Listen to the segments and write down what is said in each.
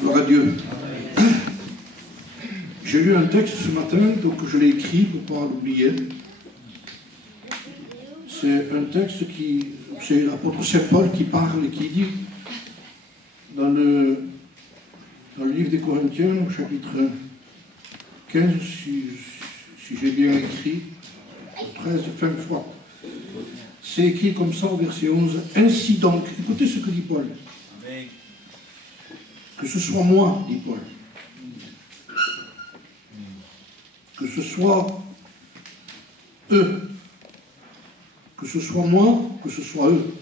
Gloire à Dieu. J'ai lu un texte ce matin, donc je l'ai écrit pour ne pas l'oublier. C'est un texte c'est l'apôtre Saint Paul qui parle et qui dit, dans le livre des Corinthiens, au chapitre 15, si j'ai bien écrit, 13, fin fois. C'est écrit comme ça au verset 11. Ainsi donc, écoutez ce que dit Paul. Que ce soit moi, dit Paul. Que ce soit eux. Que ce soit moi, que ce soit eux.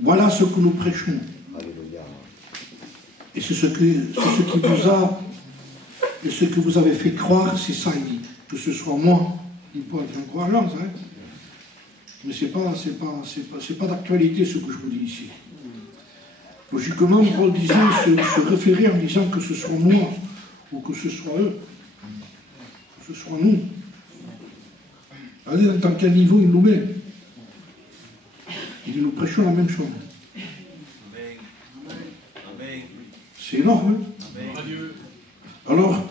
Voilà ce que nous prêchons. Et c'est ce qui vous a, et ce que vous avez fait croire, c'est ça, il dit. Que ce soit moi, dit Paul, c'est encourageant, ça, hein. Mais c'est pas d'actualité ce que je vous dis ici. Logiquement, Paul disait, se référer en disant que ce soit moi, ou que ce soit eux, que ce soit nous. Allez, dans quel niveau il nous met? Il dit, nous prêchons la même chose. C'est énorme, hein? Alors,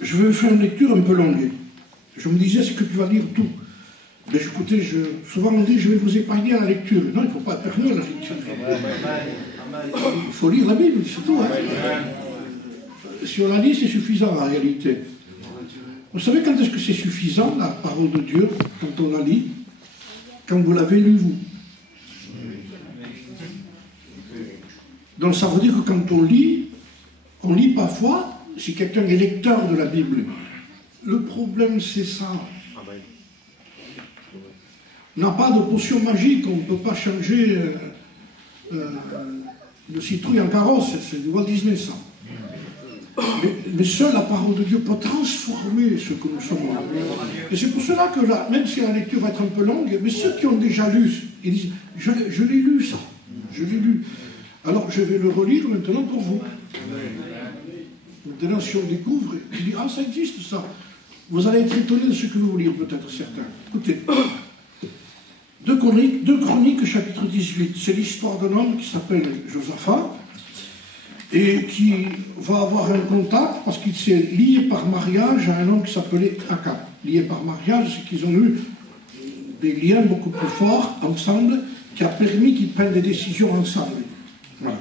je vais faire une lecture un peu longue. Je me disais, est-ce que tu vas lire tout? Mais écoutez, souvent on dit, je vais vous épargner à la lecture. Non, il ne faut pas épargner à la lecture. Il faut lire la Bible, c'est tout. Hein? Si on la lit, c'est suffisant en réalité. Vous savez quand est-ce que c'est suffisant, la parole de Dieu, quand on la lit? Quand vous l'avez lu, vous. Donc ça veut dire que quand on lit parfois, si quelqu'un est lecteur de la Bible. Le problème, c'est ça. On n'a pas de potion magique, on ne peut pas changer le citrouille en carrosse, c'est du Walt Disney, ça. Mais seule la parole de Dieu peut transformer ce que nous sommes. Et c'est pour cela que là, même si la lecture va être un peu longue, mais ceux qui ont déjà lu, ils disent, je l'ai lu ça, je l'ai lu. Alors je vais le relire maintenant pour vous. Maintenant, si on découvre, il dit, ah, ça existe ça. Vous allez être étonnés de ce que vous lire, peut-être certains. Écoutez, 2 Chroniques, chapitre 18, c'est l'histoire d'un homme qui s'appelle Josaphat et qui va avoir un contact parce qu'il s'est lié par mariage à un homme qui s'appelait Akab. Lié par mariage, c'est qu'ils ont eu des liens beaucoup plus forts ensemble qui a permis qu'ils prennent des décisions ensemble. Voilà.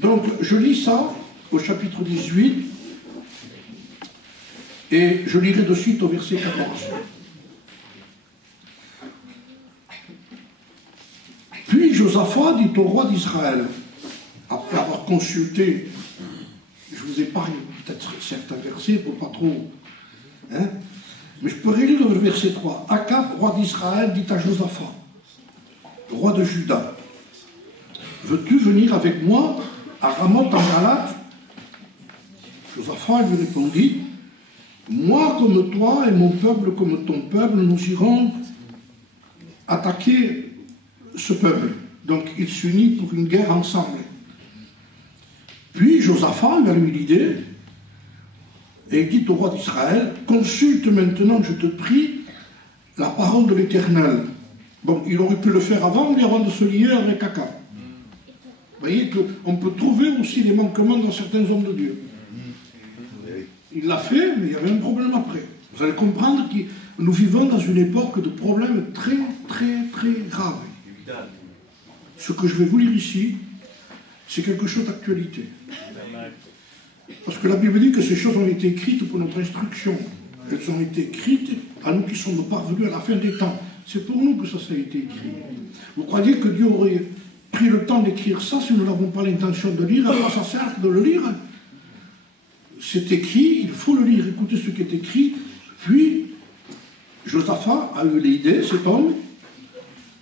Donc, je lis ça au chapitre 18 et je lirai de suite au verset 14. Puis Josaphat dit au roi d'Israël, après avoir consulté, je vous épargne peut-être certains versets pour pas trop, hein, mais je peux relire le verset 3. Akab, roi d'Israël, dit à Josaphat, roi de Juda, veux-tu venir avec moi à Ramoth en Galate? Josaphat lui répondit, moi comme toi et mon peuple comme ton peuple, nous irons attaquer ce peuple. Donc ils s'unissent pour une guerre ensemble. Puis Josaphat lui a eu l'idée et dit au roi d'Israël, consulte maintenant, je te prie, la parole de l'Éternel. Bon, il aurait pu le faire avant, mais avant de se lier avec Akab. Vous voyez qu'on peut trouver aussi des manquements dans certains hommes de Dieu. Il l'a fait, mais il y avait un problème après. Vous allez comprendre que nous vivons dans une époque de problèmes très, très, très graves. Ce que je vais vous lire ici, c'est quelque chose d'actualité. Parce que la Bible dit que ces choses ont été écrites pour notre instruction. Elles ont été écrites à nous qui sommes parvenus à la fin des temps. C'est pour nous que ça a été écrit. Vous croyez que Dieu aurait pris le temps d'écrire ça si nous n'avons pas l'intention de lire? À quoi ça sert de le lire? C'est écrit, il faut le lire. Écoutez ce qui est écrit. Puis, Josaphat a eu l'idée, cet homme.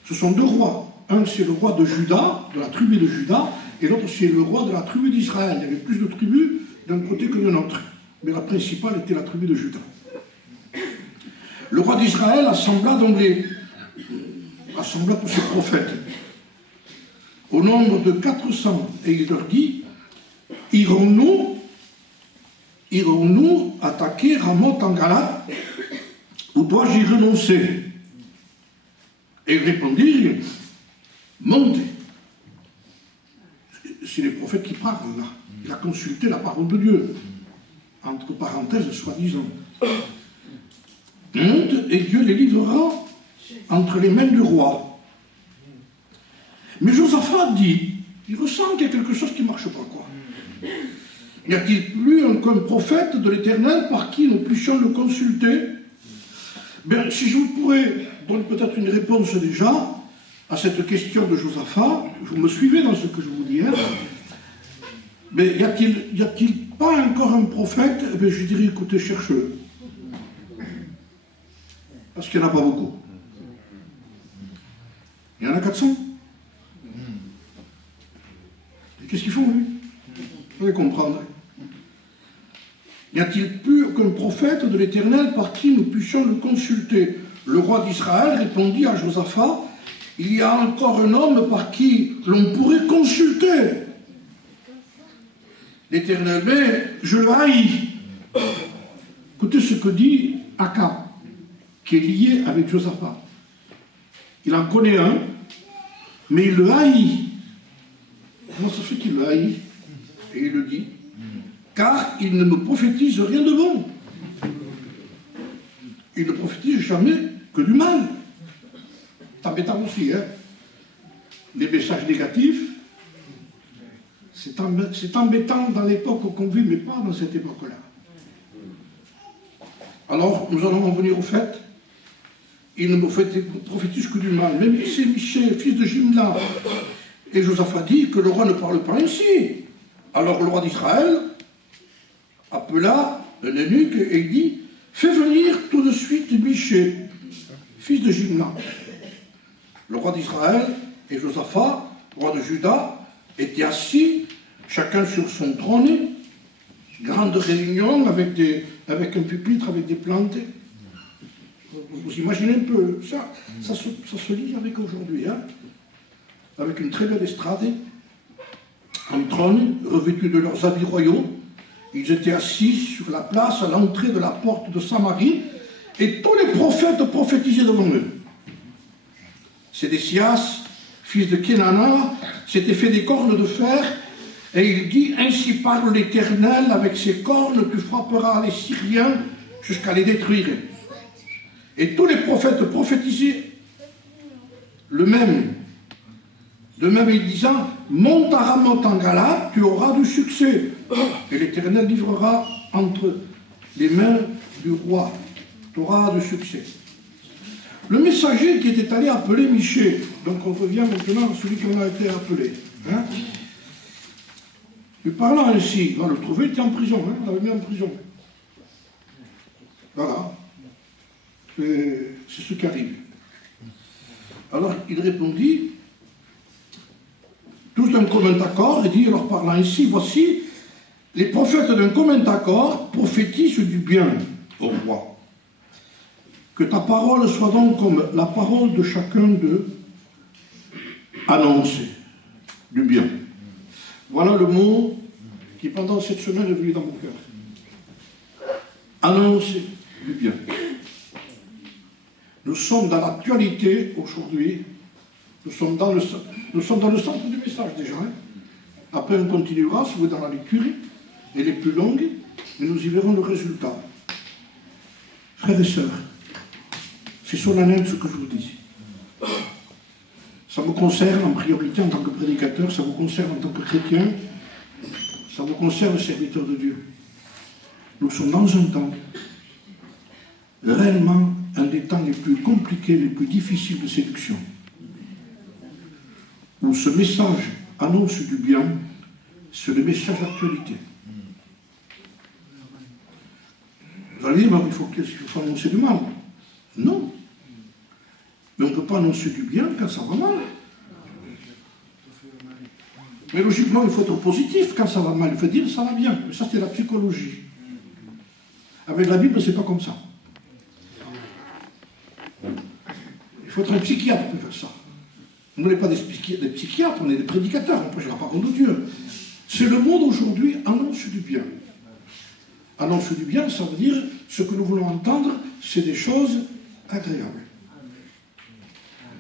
Ce sont 2 rois. Un, c'est le roi de Juda, de la tribu de Juda, et l'autre, c'est le roi de la tribu d'Israël. Il y avait plus de tribus d'un côté que de l'autre. Mais la principale était la tribu de Juda. Le roi d'Israël assembla tous ses prophètes, au nombre de 400, et il leur dit, irons-nous attaquer Ramoth en Galate, ou dois-je y renoncer? Et ils répondirent, montez. prophète qui parle là. Il a consulté la parole de Dieu. Entre parenthèses, soi-disant. Monte et Dieu les livrera entre les mains du roi. Mais Josaphat dit, il ressent qu'il y a quelque chose qui ne marche pas, quoi. N'y a-t-il plus qu'un prophète de l'Éternel par qui nous puissions le consulter? Bien, si je vous pourrais donner peut-être une réponse déjà à cette question de Josaphat, vous me suivez dans ce que je vous dis, hein? Mais y a-t-il pas encore un prophète? Eh bien, je dirais, écoutez, cherchez-le. Parce qu'il n'y en a pas beaucoup. Il y en a 400. Et qu'est-ce qu'ils font, lui? Vous allez comprendre. N'y a-t-il plus qu'un prophète de l'Éternel par qui nous puissions le consulter? Le roi d'Israël répondit à Josaphat, il y a encore un homme par qui l'on pourrait consulter l'Éternel, mais je le haïs. Écoutez ce que dit Akab, qui est lié avec Josaphat. Il en connaît un, mais il le haït. Comment ça fait qu'il le haït? Et il le dit, car il ne me prophétise rien de bon. Il ne prophétise jamais que du mal. C'est embêtant aussi, hein. Les messages négatifs, c'est embêtant dans l'époque qu'on vit, mais pas dans cette époque-là. Alors, nous allons en venir au fait. Il ne me prophétise que du mal. Même c'est Michel, fils de Jimla. Et Josaphat dit que le roi ne parle pas ainsi. Alors le roi d'Israël appela un eunuque et il dit, fais venir tout de suite Michée, fils de Jimla. Le roi d'Israël et Josaphat, roi de Juda, étaient assis, chacun sur son trône, grande réunion avec un pupitre, avec des plantes. Vous imaginez un peu, ça se lit avec aujourd'hui, hein, avec une très belle estrade, un trône, revêtus de leurs habits royaux. Ils étaient assis sur la place à l'entrée de la porte de Samarie, et tous les prophètes prophétisaient devant eux. Sédécias, fils de Kenana, s'était fait des cornes de fer, et il dit, ainsi parle l'Éternel, avec ses cornes tu frapperas les Syriens jusqu'à les détruire. Et tous les prophètes prophétisaient le même. De même, il disant, monte à Ramoth en Galade, tu auras du succès. Et l'Éternel livrera entre les mains du roi. Tu auras du succès. Le messager qui était allé appeler Michée, donc on revient maintenant à celui qui en a été appelé. Hein, lui parlant ainsi, on va le trouver, il était en prison, hein, on l'avait mis en prison. Voilà. C'est ce qui arrive. Alors il répondit, tous d'un commun accord, et dit, leur parlant ainsi, voici, les prophètes d'un commun accord prophétisent du bien au roi. Que ta parole soit donc comme la parole de chacun d'eux, annoncer du bien. Voilà le mot qui pendant cette semaine est venu dans mon cœur. Annoncer du bien. Nous sommes dans l'actualité aujourd'hui. Nous sommes dans le centre du message déjà. Hein. Après, on continuera, si vous êtes dans la lecture, elle est plus longue, mais nous y verrons le résultat. Frères et sœurs, c'est solennel ce que je vous dis. Ça vous concerne en priorité en tant que prédicateur, ça vous concerne en tant que chrétien, ça vous concerne serviteur de Dieu. Nous sommes dans un temps, réellement un des temps les plus compliqués, les plus difficiles de séduction, où ce message annonce du bien, c'est le message d'actualité. Vous allez dire, il faut annoncer du mal. Non. Mais on ne peut pas annoncer du bien quand ça va mal. Mais logiquement, il faut être positif quand ça va mal. Il faut dire ça va bien. Mais ça, c'est la psychologie. Avec la Bible, c'est pas comme ça. Il faut être un psychiatre pour faire ça. On n'est pas des psychiatres, on est des prédicateurs, on prêche la parole de Dieu. C'est le monde aujourd'hui annonce du bien. Annonce du bien, ça veut dire ce que nous voulons entendre, c'est des choses agréables.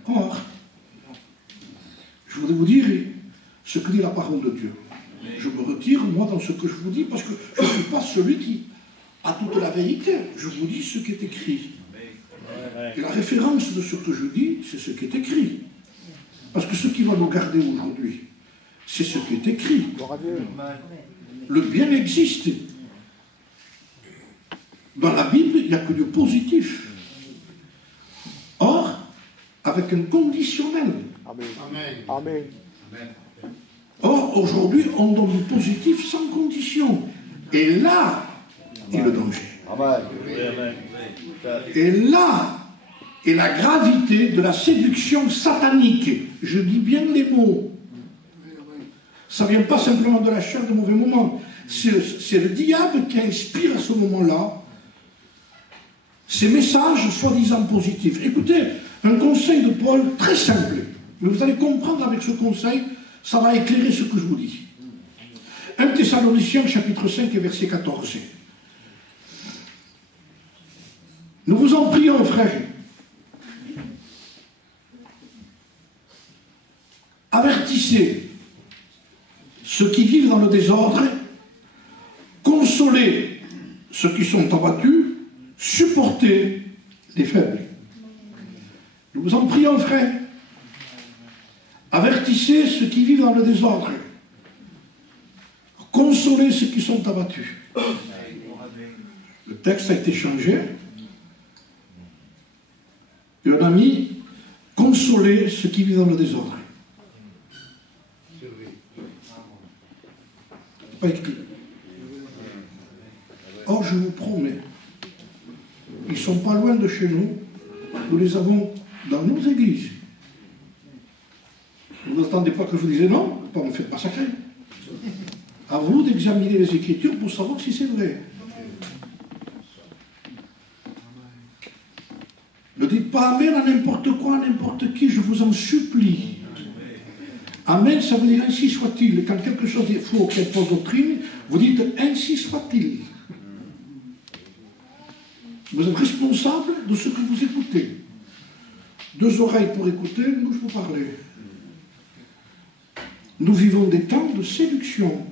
Or, je voudrais vous dire ce que dit la parole de Dieu. Je me retire, moi, dans ce que je vous dis, parce que je ne suis pas celui qui a toute la vérité. Je vous dis ce qui est écrit. Et la référence de ce que je dis, c'est ce qui est écrit. Parce que ce qui va nous garder aujourd'hui, c'est ce qui est écrit. Le bien existe. Dans la Bible, il n'y a que du positif. Or, avec un conditionnel. Amen. Or, aujourd'hui, on donne du positif sans condition. Et là est le danger. Et là est la gravité de la séduction satanique. Je dis bien les mots. Ça ne vient pas simplement de la chair de mauvais moments. C'est le diable qui inspire à ce moment-là ces messages soi-disant positifs. Écoutez, un conseil de Paul très simple. Mais vous allez comprendre avec ce conseil, ça va éclairer ce que je vous dis. 1 Thessaloniciens, chapitre 5 et verset 14. Nous vous en prions, frères. Avertissez ceux qui vivent dans le désordre, consolez ceux qui sont abattus, supportez les faibles. Nous vous en prions, frères. Avertissez ceux qui vivent dans le désordre. Consolez ceux qui sont abattus. Le texte a été changé. Et on a mis consolez ceux qui vivent dans le désordre. Pas écrit. Or, je vous promets, ils ne sont pas loin de chez nous. Nous les avons dans nos églises. Vous n'attendez pas que je vous dise non, ne me faites pas sacrer. À vous d'examiner les Écritures pour savoir si c'est vrai. Ne dites pas Amen à n'importe quoi, à n'importe qui, je vous en supplie. Amen, ça veut dire ainsi soit-il. Quand quelque chose est faux, quelle fausse doctrine, vous dites ainsi soit-il. Vous êtes responsable de ce que vous écoutez. 2 oreilles pour écouter, une bouche pour parler. Nous vivons des temps de séduction.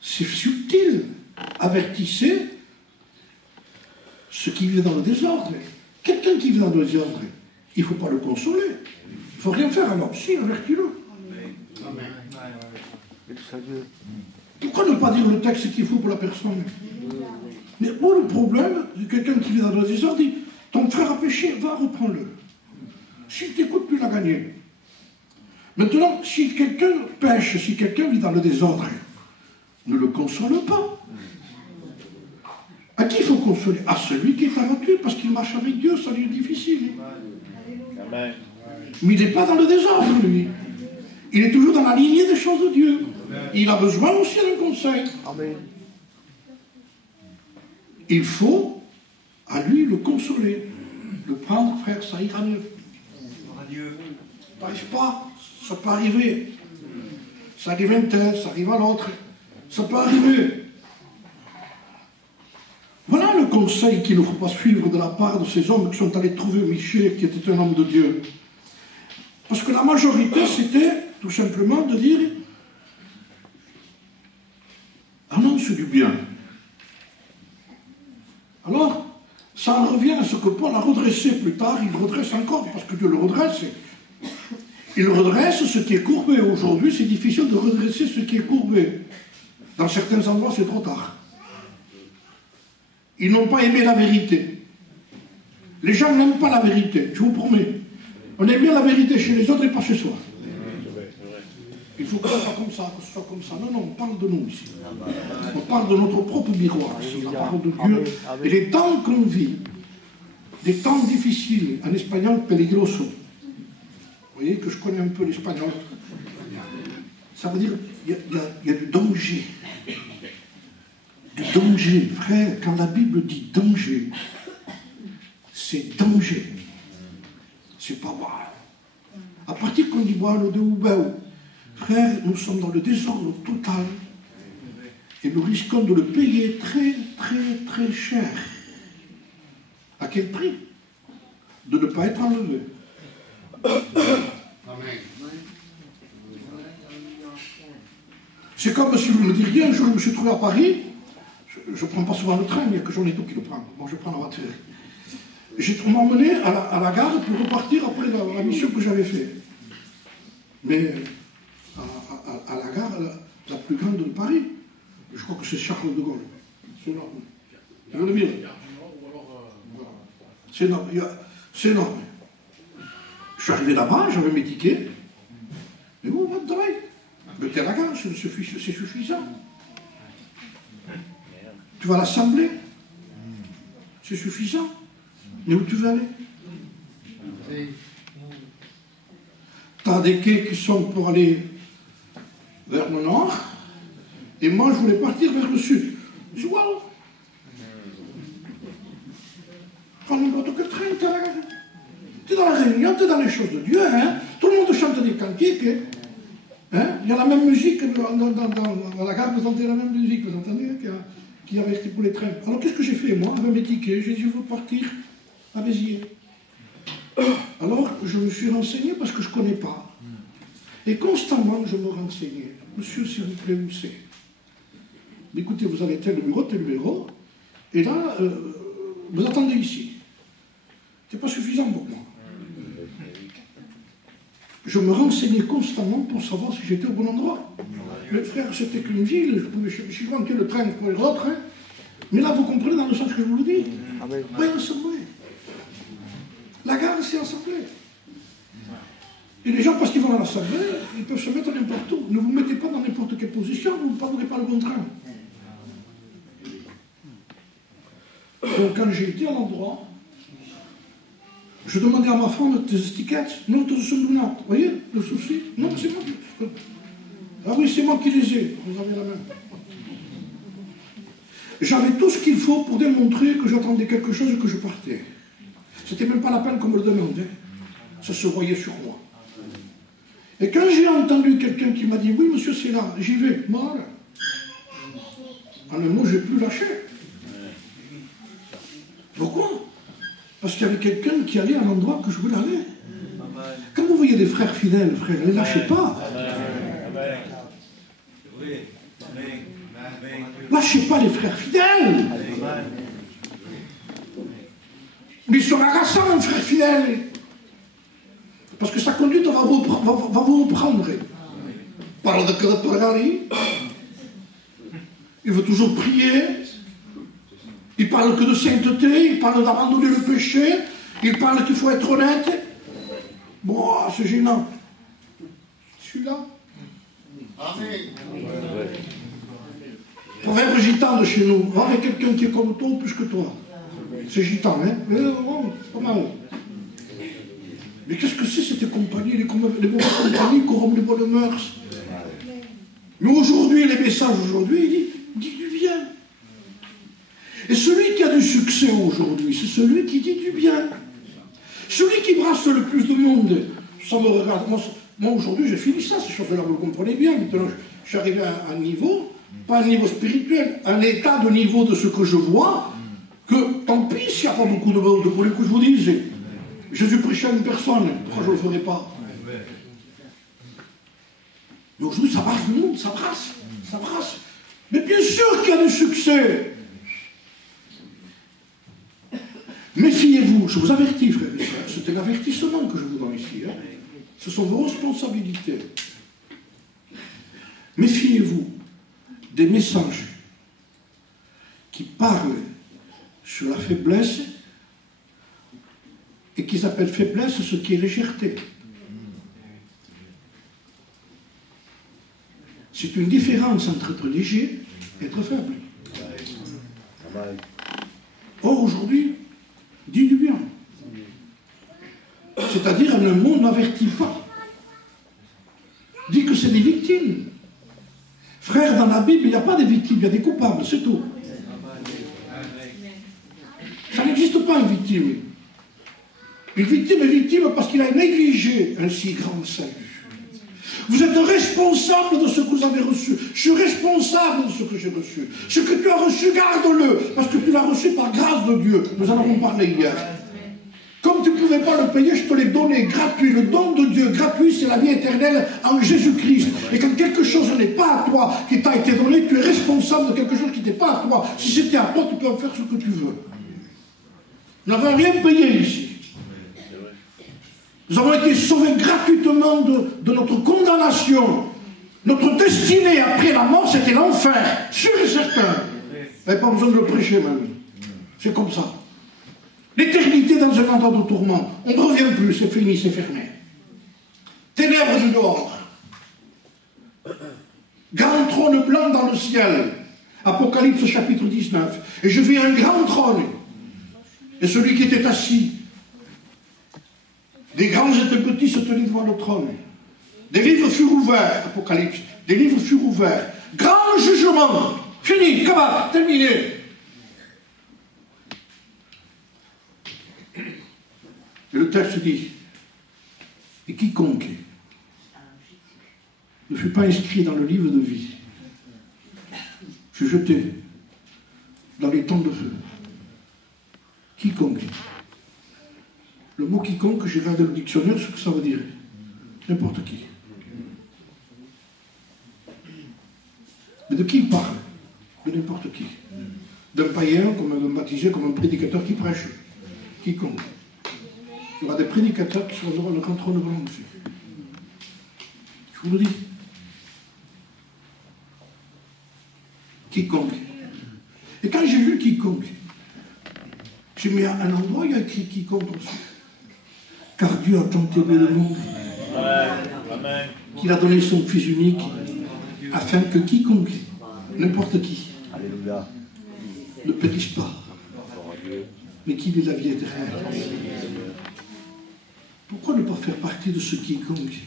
C'est subtil. Avertissez ceux qui vivent dans le désordre. Quelqu'un qui vit dans le désordre, il ne faut pas le consoler. Il ne faut rien faire. Alors, si, avertis-le. Pourquoi ne pas dire le texte qu'il faut pour la personne? Mais où le problème de quelqu'un qui vit dans le désordre dit ton frère a péché, va, reprends-le. S'il t'écoute, tu l'as gagné. Maintenant, si quelqu'un pêche, si quelqu'un vit dans le désordre, ne le console pas. À qui il faut consoler? À celui qui est abattu, parce qu'il marche avec Dieu, ça lui est difficile. Amen. Mais il n'est pas dans le désordre, lui. Il est toujours dans la lignée des choses de Dieu. Il a besoin aussi d'un conseil. Amen. Il faut à lui le consoler. Le prendre, frère, ça ira mieux. Ça n'arrive pas, ça peut arriver. Ça arrive à un tel, ça arrive à l'autre. Ça peut arriver. Voilà le conseil qu'il ne faut pas suivre de la part de ces hommes qui sont allés trouver Michée, qui était un homme de Dieu. Parce que la majorité, c'était tout simplement de dire annonce du bien. Alors, ça en revient à ce que Paul a redressé plus tard, il redresse encore, parce que Dieu le redresse. Il redresse ce qui est courbé. Aujourd'hui, c'est difficile de redresser ce qui est courbé. Dans certains endroits, c'est trop tard. Ils n'ont pas aimé la vérité. Les gens n'aiment pas la vérité, je vous promets. On aime bien la vérité chez les autres et pas chez soi. Il faut que ce soit comme ça, que ce soit comme ça. Non, non, on parle de nous ici. On parle de notre propre miroir, ici, la parole de Dieu. Et les temps qu'on vit, des temps difficiles, en espagnol, peligroso. Vous voyez que je connais un peu l'espagnol. Ça veut dire, il y a du danger. Du danger, frère, quand la Bible dit danger, c'est danger. C'est pas mal. À partir qu'on dit boire de Oubao, frère, nous sommes dans le désordre total et nous risquons de le payer très, très, très cher. À quel prix? De ne pas être enlevé. Amen. C'est comme si vous me diriez, un jour je me suis trouvé à Paris, je ne prends pas souvent le train, il n'y a que Jean Eto qui le prend. Moi je prends la voiture. On m'a emmené à la gare pour repartir après la mission que j'avais faite. Mais à la gare la plus grande de Paris, je crois que c'est Charles de Gaulle. C'est énorme. Vous voulez le dire? C'est énorme. C'est énorme. Je suis arrivé là-bas, j'avais mes tickets. Mais bon, pas de travail. Mais t'es à la gare, c'est suffisant. Tu vas à l'Assemblée, c'est suffisant. Mais où tu veux aller? Tu as des quais qui sont pour aller vers le nord, et moi je voulais partir vers le sud. Je dis, waouh! Prends n'importe quel train, t'es à la gare. T'es dans la réunion, t'es dans les choses de Dieu, hein? Tout le monde chante des cantiques, hein? Il y a la même musique dans la gare, vous entendez la même musique, vous entendez, qui avertit pour les trains. Alors qu'est-ce que j'ai fait, moi, avec mes tickets? J'ai dit, je veux partir à Béziers. Alors, je me suis renseigné parce que je ne connais pas. Et constamment, je me renseignais. Monsieur, s'il vous plaît, où c'est? Écoutez, vous avez tel numéro, et là, vous attendez ici. C'est pas suffisant pour moi. Je me renseignais constamment pour savoir si j'étais au bon endroit. Le frère, c'était qu'une ville, je suis manqué le train pour les autres, hein. Mais là, vous comprenez dans le sens que je vous le dis. Oui, assemblée. La gare, c'est assemblée. Et les gens, parce qu'ils vont à l'assemblée, ils peuvent se mettre n'importe où. Ne vous mettez pas dans n'importe quelle position, vous ne prendrez pas le bon train. Donc, quand j'ai été à l'endroit, je demandais à ma femme des étiquettes. Non, tu sont du Vous voyez le souci? Non, c'est moi. Ah oui, c'est moi qui les ai. Vous avez la main. J'avais tout ce qu'il faut pour démontrer que j'attendais quelque chose et que je partais. C'était même pas la peine qu'on me le demande. Ça se voyait sur moi. Et quand j'ai entendu quelqu'un qui m'a dit « Oui, monsieur, c'est là, j'y vais. » Voilà. En un mot, je n'ai plus lâché. Pourquoi? Parce qu'il y avait quelqu'un qui allait à l'endroit que je voulais aller. Quand vous voyez des frères fidèles, frères, ne les lâchez pas. Lâchez pas les frères fidèles. Mais ils sont agaçants, un frère fidèle. Parce que sa conduite va vous reprendre. Parle de Kalapagari. Il veut toujours prier. Il parle que de sainteté. Il parle d'abandonner le péché. Il parle qu'il faut être honnête. Bon, c'est gênant. Celui-là. Amen. Proverbe gitan de chez nous. Va avec quelqu'un qui est comme toi ou plus que toi. C'est gitan, hein? C'est pas mal. Mais qu'est-ce que c'est cette compagnie? Les mauvaises compagnies corrompent les bonnes mœurs. Mais aujourd'hui, les messages aujourd'hui, il dit du bien. Et celui qui a du succès aujourd'hui, c'est celui qui dit du bien. Celui qui brasse le plus de monde, ça me regarde. Moi aujourd'hui, j'ai fini ça, ces choses-là, vous le comprenez bien. Maintenant, je suis arrivé à un niveau, pas un niveau spirituel, un état de niveau de ce que je vois, que tant pis s'il n'y a pas beaucoup de monde, pour les que je vous dise. Jésus prêchait à une personne, pourquoi je ne le ferai pas? Mais aujourd'hui, ça brasse le monde, ça brasse, ça brasse. Mais bien sûr qu'il y a du succès. Méfiez-vous, je vous avertis, frères et sœurs, c'est un avertissement que je vous donne ici. Hein. Ce sont vos responsabilités. Méfiez-vous des messages qui parlent sur la faiblesse et qui s'appelle faiblesse ce qui est légèreté. C'est une différence entre être léger et être faible. Or, aujourd'hui, dis du bien. C'est-à-dire, un mot n'avertit pas. Dit que c'est des victimes. Frère, dans la Bible, il n'y a pas de victimes, il y a des coupables, c'est tout. Ça n'existe pas une victime. Une victime est victime parce qu'il a négligé un si grand salut. Vous êtes responsable de ce que vous avez reçu. Je suis responsable de ce que j'ai reçu. Ce que tu as reçu, garde-le, parce que tu l'as reçu par grâce de Dieu. Nous en avons parlé hier. Comme tu ne pouvais pas le payer, je te l'ai donné gratuit. Le don de Dieu gratuit, c'est la vie éternelle en Jésus-Christ. Et quand quelque chose n'est pas à toi, qui t'a été donné, tu es responsable de quelque chose qui n'était pas à toi. Si c'était à toi, tu peux en faire ce que tu veux. Nous n'avons rien payé ici. Nous avons été sauvés gratuitement de notre condamnation. Notre destinée après la mort, c'était l'enfer, sûr et certain. Vous n'avez pas besoin de le prêcher, même. C'est comme ça. L'éternité dans un endroit de tourment. On ne revient plus, c'est fini, c'est fermé. Ténèbres du dehors. Grand trône blanc dans le ciel. Apocalypse chapitre 19. Et je vis un grand trône. Et celui qui était assis. Des grands et des petits se tenaient devant le trône. Des livres furent ouverts, Apocalypse. Des livres furent ouverts. Grand jugement. Fini, cabane, terminé. Et le texte dit, et quiconque ne fut pas inscrit dans le livre de vie fut jeté dans les temps de feu. Quiconque. Le mot quiconque, j'ai regardé le dictionnaire, ce que ça veut dire. N'importe qui. Mais de qui il parle? De n'importe qui. D'un païen, comme un baptisé, comme un prédicateur qui prêche. Quiconque. Il y aura des prédicateurs qui seront devant le grand trône blanc aussi. Je vous le dis. Quiconque. Et quand j'ai lu quiconque, j'ai mis un endroit, il y a écrit quiconque aussi. Car Dieu a tant aimé le monde qu'il a donné son Fils unique afin que quiconque, n'importe qui, ne périsse pas, mais qu'il ait la vie éternelle. Pourquoi ne pas faire partie de ce quiconque?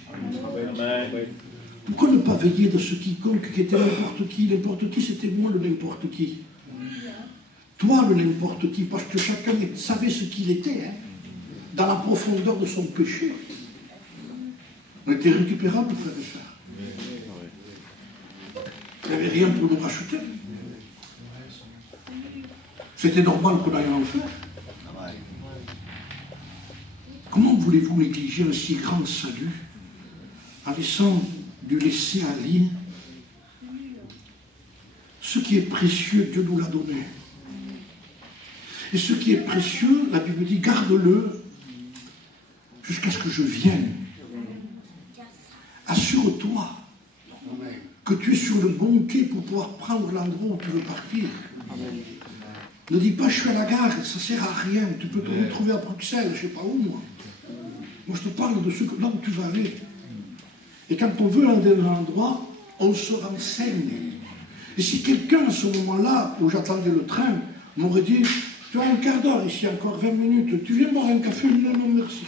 Pourquoi ne pas veiller de ce quiconque qui était n'importe qui? N'importe qui, c'était moi le n'importe qui. Toi le n'importe qui, parce que chacun savait ce qu'il était, hein, dans la profondeur de son péché. On était récupérables, frères et sœurs. Il n'y avait rien pour nous racheter. C'était normal qu'on aille en enfer. Comment voulez-vous négliger un si grand salut en laissant du laisser aller? Ce qui est précieux, Dieu nous l'a donné. Et ce qui est précieux, la Bible dit, garde-le jusqu'à ce que je vienne. Assure-toi que tu es sur le bon quai pour pouvoir prendre l'endroit où tu veux partir. Ne dis pas, je suis à la gare, ça ne sert à rien. Tu peux te retrouver à Bruxelles, je ne sais pas où, moi. Moi, je te parle de là où tu vas aller. Et quand on veut aller dans un endroit, on se renseigne. Et si quelqu'un, à ce moment-là, où j'attendais le train, m'aurait dit, tu as un quart d'heure ici, encore 20 minutes, tu viens boire un café? Non, non, merci.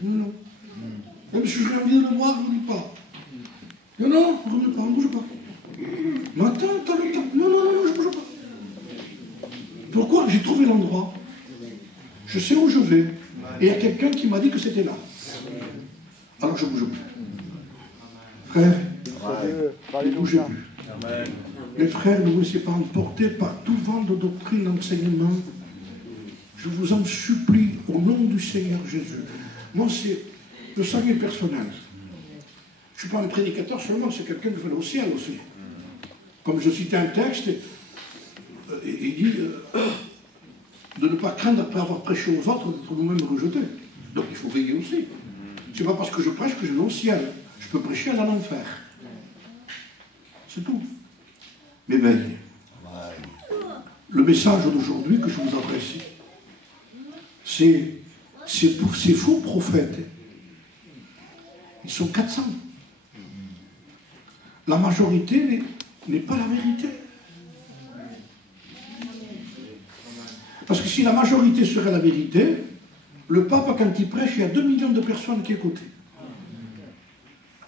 Non. Même si j'ai envie de le voir, je ne dis pas. Non, non, on ne bouge pas. Mais attends, le temps. Non, non, non, je ne bouge pas. Pourquoi? J'ai trouvé l'endroit. Je sais où je vais. Et il y a quelqu'un qui m'a dit que c'était là. Alors je ne bouge plus. Frère, ne bougez plus. Les frères, ne vous laissez pas emporter par tout vent de doctrine, d'enseignement. Je vous en supplie, au nom du Seigneur Jésus. Moi, c'est le salut personnel. Je ne suis pas un prédicateur seulement, c'est quelqu'un qui va aller au ciel aussi. Comme je citais un texte, il dit de ne pas craindre après avoir prêché aux autres d'être nous-mêmes rejetés. Donc il faut veiller aussi. Ce n'est pas parce que je prêche que je vais au ciel. Je peux prêcher à l'enfer. C'est tout. Mais veille. Le message d'aujourd'hui que je vous adresse, c'est pour ces faux prophètes. Ils sont 400. La majorité n'est pas la vérité. Parce que si la majorité serait la vérité, le pape, quand il prêche, il y a 2 millions de personnes qui écoutent.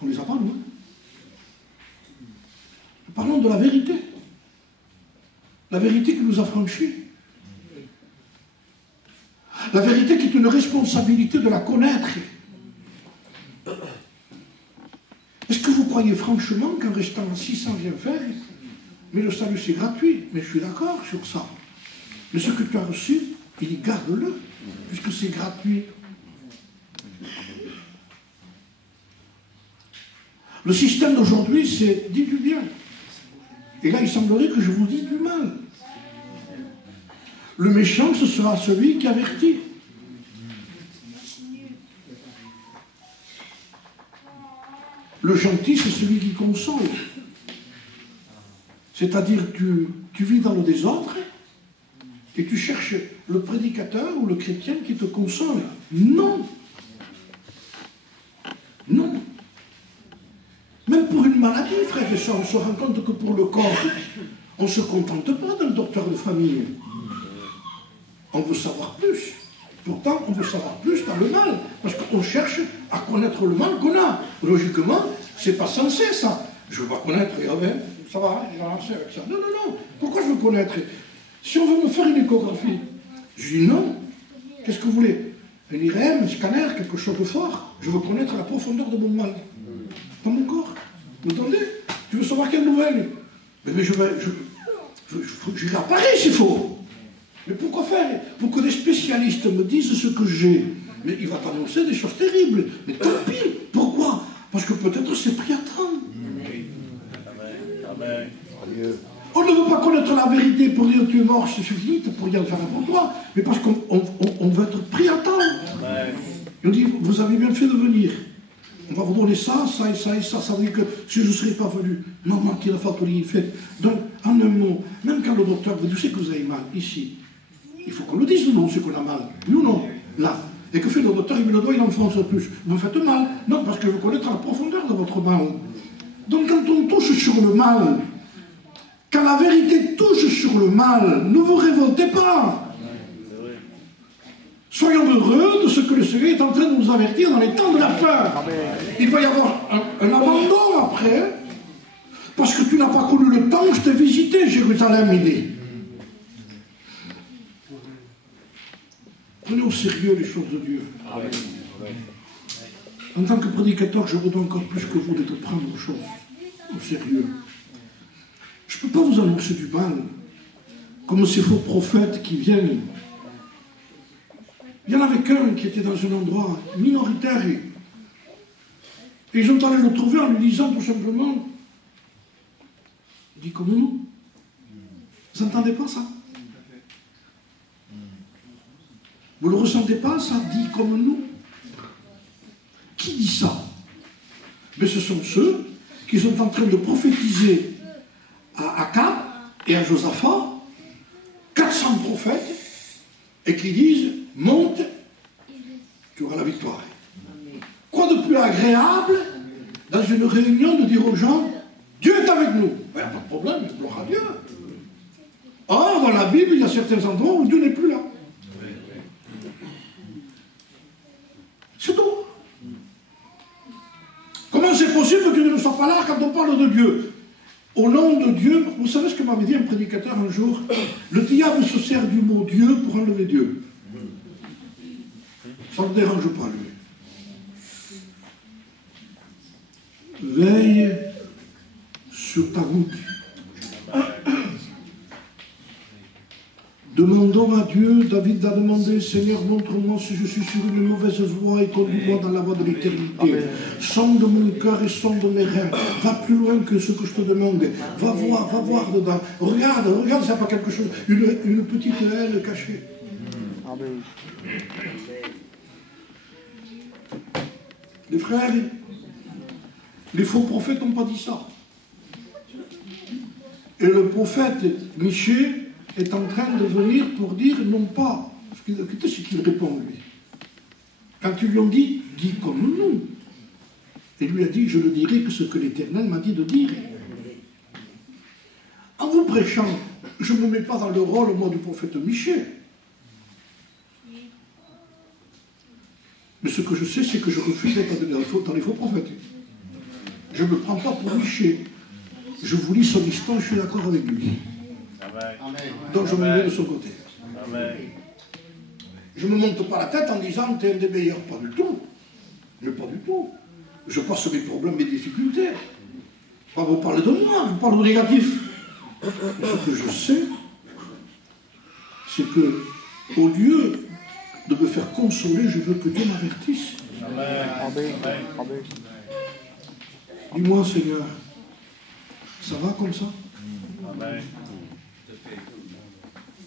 On les entend, nous. Parlons de la vérité. La vérité qui nous a franchis. La vérité qui est une responsabilité de la connaître. Est-ce que vous croyez franchement qu'en restant assis sans rien faire, mais le salut c'est gratuit, mais je suis d'accord sur ça. Mais ce que tu as reçu, Il dit garde-le, puisque c'est gratuit. Le système d'aujourd'hui, c'est dis du bien. Et là, il semblerait que je vous dise du mal. Le méchant, ce sera celui qui avertit. Le gentil, c'est celui qui console. C'est-à-dire, tu vis dans le désordre et tu cherches le prédicateur ou le chrétien qui te console. Non. Non. Même pour une maladie, frère et soeur, on se rend compte que pour le corps, on ne se contente pas d'un docteur de famille. On veut savoir plus. Pourtant, on veut savoir plus dans le mal, parce qu'on cherche à connaître le mal qu'on a. Logiquement, c'est pas censé ça. Je veux pas connaître, et ça va, j'ai lancé avec ça. Non, non, non. Pourquoi je veux connaître? Si on veut me faire une échographie, je dis non. Qu'est-ce que vous voulez? Un IRM, un scanner, quelque chose de fort. Je veux connaître la profondeur de mon mal. Dans mon corps. Vous entendez? Tu veux savoir quelle nouvelle? Mais j'irai à Paris s'il faut. Mais pourquoi faire? Pour que des spécialistes me disent ce que j'ai. Mais il va t'annoncer des choses terribles. Mais tant pis. Pourquoi? Parce que peut-être c'est pris à temps. Amen. On ne veut pas connaître la vérité pour dire tu es mort, c'est suffisant, tu peux rien faire pour toi. Mais parce qu'on veut être pris à temps. Et on dit, vous avez bien fait de venir. On va vous donner ça, ça et ça et ça. Ça veut dire que si je ne serais pas venu, non, manquer la fatourie faite. Donc, en un mot, même quand le docteur vous dit, je sais que vous avez mal, ici, il faut qu'on le dise, non, c'est qu'on a mal. Oui ou non? Là. Et que fait le docteur? Il met le doigt, il enfonce plus. Vous me faites mal? Non, parce que je veux connaître la profondeur de votre mal. Donc, quand on touche sur le mal, quand la vérité touche sur le mal, ne vous révoltez pas. Soyons heureux de ce que le Seigneur est en train de nous avertir dans les temps de la fin. Il va y avoir un abandon après, parce que tu n'as pas connu le temps où je t'ai visité, Jérusalem, il dit. Prenez au sérieux les choses de Dieu. En tant que prédicateur, je voudrais encore plus que vous d'être prendre les choses au sérieux. Je ne peux pas vous annoncer du mal, comme ces faux prophètes qui viennent. Il y en avait qu'un qui était dans un endroit minoritaire et ils ont allé le trouver en lui disant tout simplement, dit comme nous. Vous n'entendez pas ça? Vous ne le ressentez pas, ça dit comme nous? Qui dit ça? Mais ce sont ceux qui sont en train de prophétiser à Akab et à Josaphat, 400 prophètes, et qui disent, monte, tu auras la victoire. Quoi de plus agréable dans une réunion de dire aux gens, Dieu est avec nous? Il n'y a pas de problème, gloire à Dieu. Or, dans la Bible, il y a certains endroits où Dieu n'est plus là. C'est tout. Comment c'est possible que Dieu ne soit pas là quand on parle de Dieu? Au nom de Dieu, vous savez ce que m'avait dit un prédicateur un jour? Le diable se sert du mot Dieu pour enlever Dieu. Ça ne le dérange pas, lui. Veille sur ta route. Demandons à Dieu, David a demandé, Seigneur, montre-moi si je suis sur une mauvaise voie et conduis-moi dans la voie de l'éternité. Sonde mon cœur et sonde mes reins. Va plus loin que ce que je te demande. Va voir dedans. Regarde, c'est pas quelque chose, une petite aile cachée. Amen. Les frères, les faux prophètes n'ont pas dit ça. Et le prophète Michée est en train de venir pour dire non pas. Écoutez ce qu'il répond, lui. Quand ils lui ont dit, dis comme nous. Et lui a dit, je ne dirai que ce que l'Éternel m'a dit de dire. En vous prêchant, je ne me mets pas dans le rôle, moi, du prophète Michée. Mais ce que je sais, c'est que je refuse d'être dans les faux prophètes. Je ne me prends pas pour Michée. Je vous lis son histoire, je suis d'accord avec lui. Donc je me mets de son côté. Amen. Je ne me monte pas la tête en disant tu es un des meilleurs. Pas du tout. Mais pas du tout. Je passe mes problèmes, mes difficultés. Pas vous parlez de moi, vous parlez de négatif. Ce que je sais, c'est que Au lieu de me faire consoler, je veux que Dieu m'avertisse. Amen. Amen. Dis-moi, Seigneur, ça va comme ça? Amen.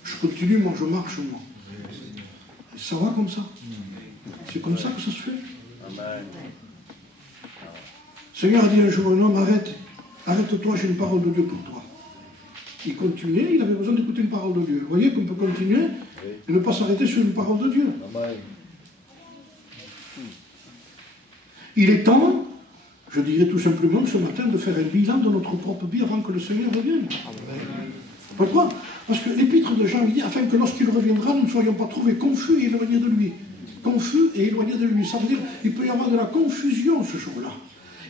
Je continue, moi, je marche, moi. Ça va comme ça? C'est comme ça que ça se fait? Amen. Seigneur a dit un jour à un homme, arrête-toi, j'ai une parole de Dieu pour toi. Il continuait, il avait besoin d'écouter une parole de Dieu. Vous voyez qu'on peut continuer et ne pas s'arrêter sur une parole de Dieu. Amen. Il est temps, je dirais tout simplement ce matin, de faire un bilan de notre propre vie avant que le Seigneur revienne. Amen. Pourquoi? Parce que l'épître de Jean, il dit, afin que lorsqu'il reviendra, nous ne soyons pas trouvés confus et éloignés de lui. Confus et éloignés de lui. Ça veut dire qu'il peut y avoir de la confusion ce jour-là.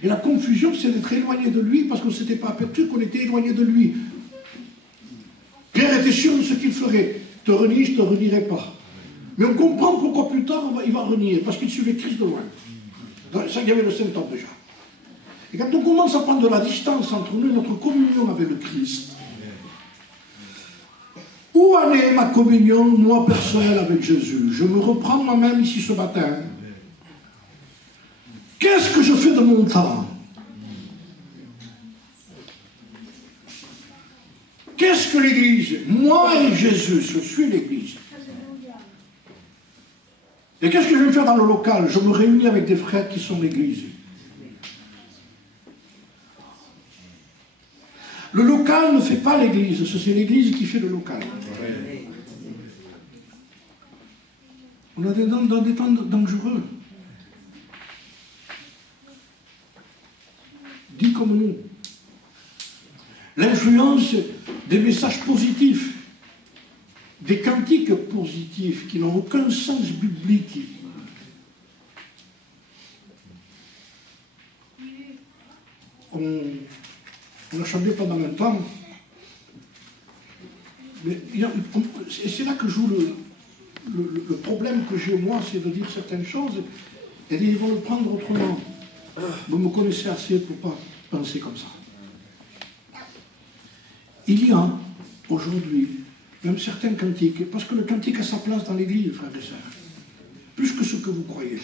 Et la confusion, c'est d'être éloigné de lui parce qu'on ne s'était pas aperçu qu'on était éloigné de lui. Pierre était sûr de ce qu'il ferait. Te renie, je ne te renierai pas. Mais on comprend pourquoi plus tard il va renier, parce qu'il suivait Christ de loin. Ça, il y avait le symptôme déjà. Et quand on commence à prendre de la distance entre nous et notre communion avec le Christ, où en est ma communion, moi, personnelle avec Jésus? Je me reprends moi-même ici ce matin. Qu'est-ce que je fais de mon temps? Qu'est-ce que l'Église? Moi et Jésus, je suis l'Église. Et qu'est-ce que je vais faire dans le local? Je me réunis avec des frères qui sont l'Église. Le local ne fait pas l'Église, c'est l'Église qui fait le local. On est dans des temps dangereux. Dit comme nous. L'influence des messages positifs, des cantiques positifs qui n'ont aucun sens biblique. On a chanté pendant un temps, mais et c'est là que joue le problème que j'ai moi, c'est de dire certaines choses, et ils vont le prendre autrement. Vous me connaissez assez pour ne pas penser comme ça. Il y a aujourd'hui même certains cantiques, parce que le cantique a sa place dans l'église, frères et sœurs, plus que ce que vous croyez.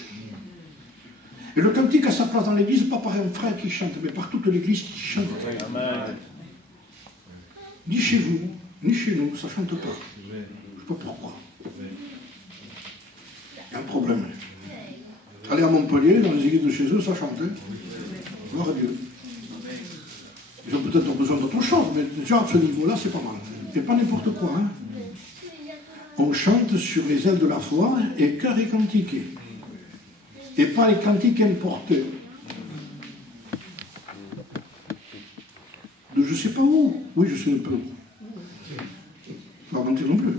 Et le cantique a sa place dans l'église, pas par un frère qui chante, mais par toute l'église qui chante. Amen. Ni chez vous, ni chez nous, ça ne chante pas. Je ne sais pas pourquoi. Il y a un problème. Allez à Montpellier, dans les églises de chez eux, ça chante. Gloire à Dieu. Ils ont peut-être besoin d'autre chose, mais déjà à ce niveau-là, c'est pas mal. Et pas n'importe quoi. Hein. On chante sur les ailes de la foi et cœur est cantiqué. Et pas les cantiques importés. De je ne sais pas où. Oui, je sais un peu où. Je ne vais pas mentir non plus.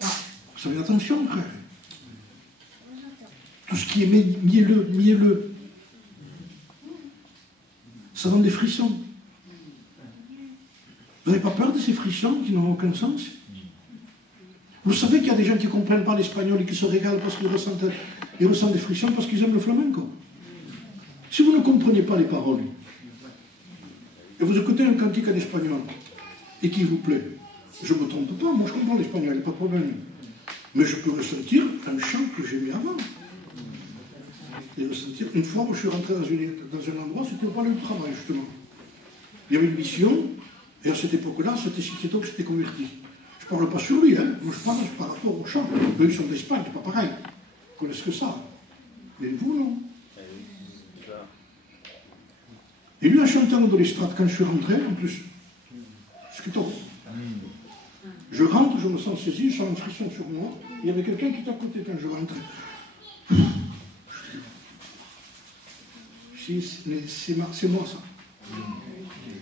Vous savez, attention, frère. Tout ce qui est mielleux, ça donne des frissons. Vous n'avez pas peur de ces frissons qui n'ont aucun sens? Vous savez qu'il y a des gens qui ne comprennent pas l'espagnol et qui se régalent parce qu'ils ressentent des frissons parce qu'ils aiment le flamenco. Si vous ne comprenez pas les paroles, et vous écoutez un cantique en espagnol, et qu'il vous plaît, je ne me trompe pas, moi je comprends l'espagnol, il n'y a pas de problème. Mais je peux ressentir un chant que j'aimais avant. Et ressentir, une fois où je suis rentré dans un endroit, c'était pas le travail justement. Il y avait une mission, et à cette époque-là, c'était Chiquito qui s'était converti. Je ne parle pas sur lui, hein. Moi je parle par rapport au chant. Eux ils sont d'Espagne, c'est pas pareil. Ils connaissent que ça. Mais vous, non. Et lui a chanté en haut de l'estrade quand je suis rentré, en plus. Chiquito. Je rentre, je me sens saisi, je sens une frisson sur moi. Il y avait quelqu'un qui était à côté quand je rentrais. C'est moi ça.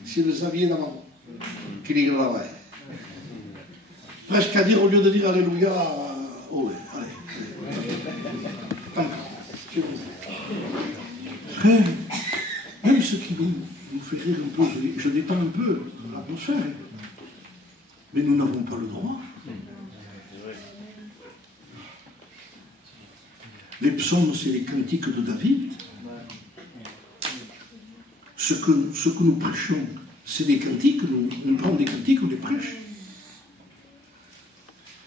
C'est le Xavier d'avant qui les gravait. Presque à dire, au lieu de dire Alléluia, oh, allez. Frère, même ce qui nous fait rire un peu, je détends un peu l'atmosphère, mais nous n'avons pas le droit. Les psaumes, c'est les cantiques de David. Ce que nous prêchons, c'est des cantiques, on prend des cantiques, on les prêche.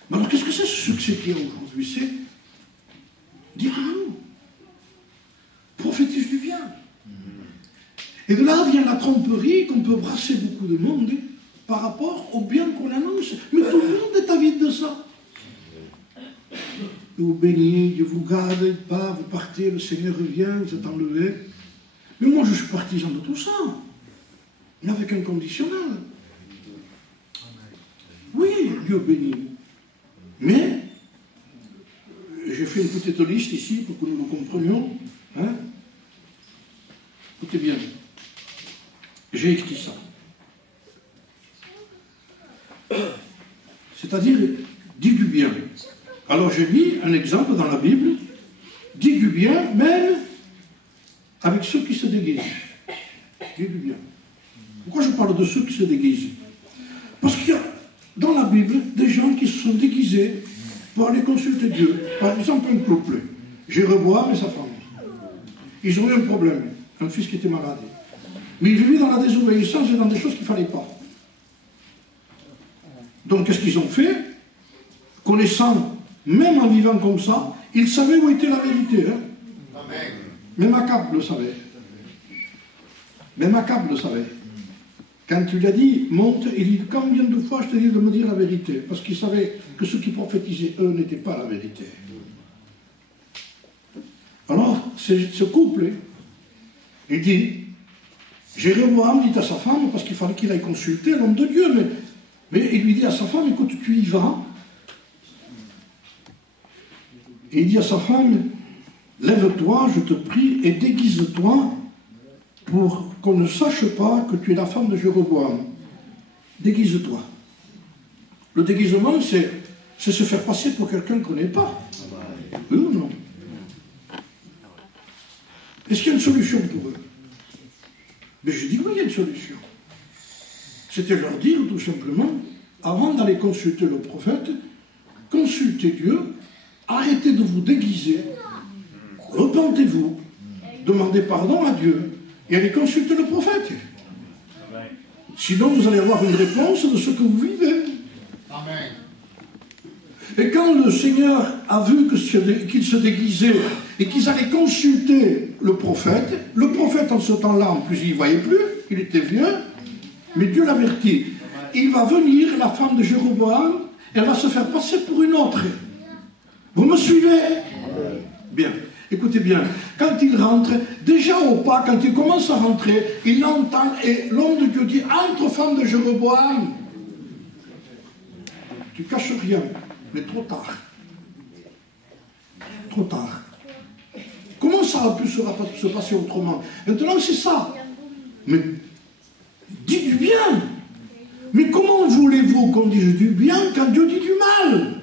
Mais alors qu'est-ce que que c'est ce succès qu'il y a aujourd'hui? C'est, dites-nous, prophétise du bien. Et de là vient la tromperie qu'on peut brasser beaucoup de monde par rapport au bien qu'on annonce. Mais tout le monde est avide de ça. Vous bénissez, Dieu vous garde, pas, vous partez, le Seigneur revient, vous êtes enlevé. Mais moi je suis partisan de tout ça, mais avec un conditionnel. Oui, Dieu bénit. Mais, j'ai fait une petite liste ici pour que nous le comprenions. Hein? Écoutez bien, j'ai écrit ça. C'est-à-dire, dis du bien. Alors j'ai mis un exemple dans la Bible, dis du bien, même avec ceux qui se déguisent. Dis du bien. Pourquoi je parle de ceux qui se déguisent? Parce qu'il y a dans la Bible des gens qui se sont déguisés pour aller consulter Dieu. Par exemple, un couple, Jéroboam et sa femme. Ils ont eu un problème, un fils qui était malade. Mais ils vivaient dans la désobéissance et dans des choses qu'il ne fallait pas. Donc qu'est-ce qu'ils ont fait? Connaissant, même en vivant comme ça, ils savaient où était la vérité. Hein? Amen. Même Akab le savait. Même Akab le savait. Quand tu lui as dit, monte, il dit, combien de fois je t'ai dit de me dire la vérité? Parce qu'il savait que ceux qui prophétisaient, eux, n'étaient pas la vérité. Alors, ce couple, il dit, Jéroboam dit à sa femme, parce qu'il fallait qu'il aille consulter l'homme de Dieu, mais il lui dit à sa femme, écoute, tu y vas. Et il dit à sa femme, lève-toi, je te prie, et déguise-toi pour qu'on ne sache pas que tu es la femme de Jéroboam. Déguise-toi. Le déguisement, c'est se faire passer pour quelqu'un qu'on n'est pas. Oui ou non? Est-ce qu'il y a une solution pour eux? Mais je dis oui, il y a une solution. C'était leur dire tout simplement, avant d'aller consulter le prophète, consultez Dieu, arrêtez de vous déguiser, repentez-vous, demandez pardon à Dieu, et allez consulter le prophète. Sinon, vous allez avoir une réponse de ce que vous vivez. Amen. Et quand le Seigneur a vu qu'ils se déguisaient et qu'ils allaient consulter le prophète en ce temps-là, en plus, il ne voyait plus, il était vieux, mais Dieu l'avertit. Il va venir, la femme de Jéroboam, elle va se faire passer pour une autre. Vous me suivez? Bien. Écoutez bien, quand il rentre, déjà au pas, quand il commence à rentrer, il entend, et l'homme de Dieu dit, entre femme de Jéroboam, tu caches rien, mais trop tard. Trop tard. Comment ça a pu se passer autrement? Maintenant, c'est ça. Mais, dis du bien. Mais comment voulez-vous qu'on dise du bien quand Dieu dit du mal?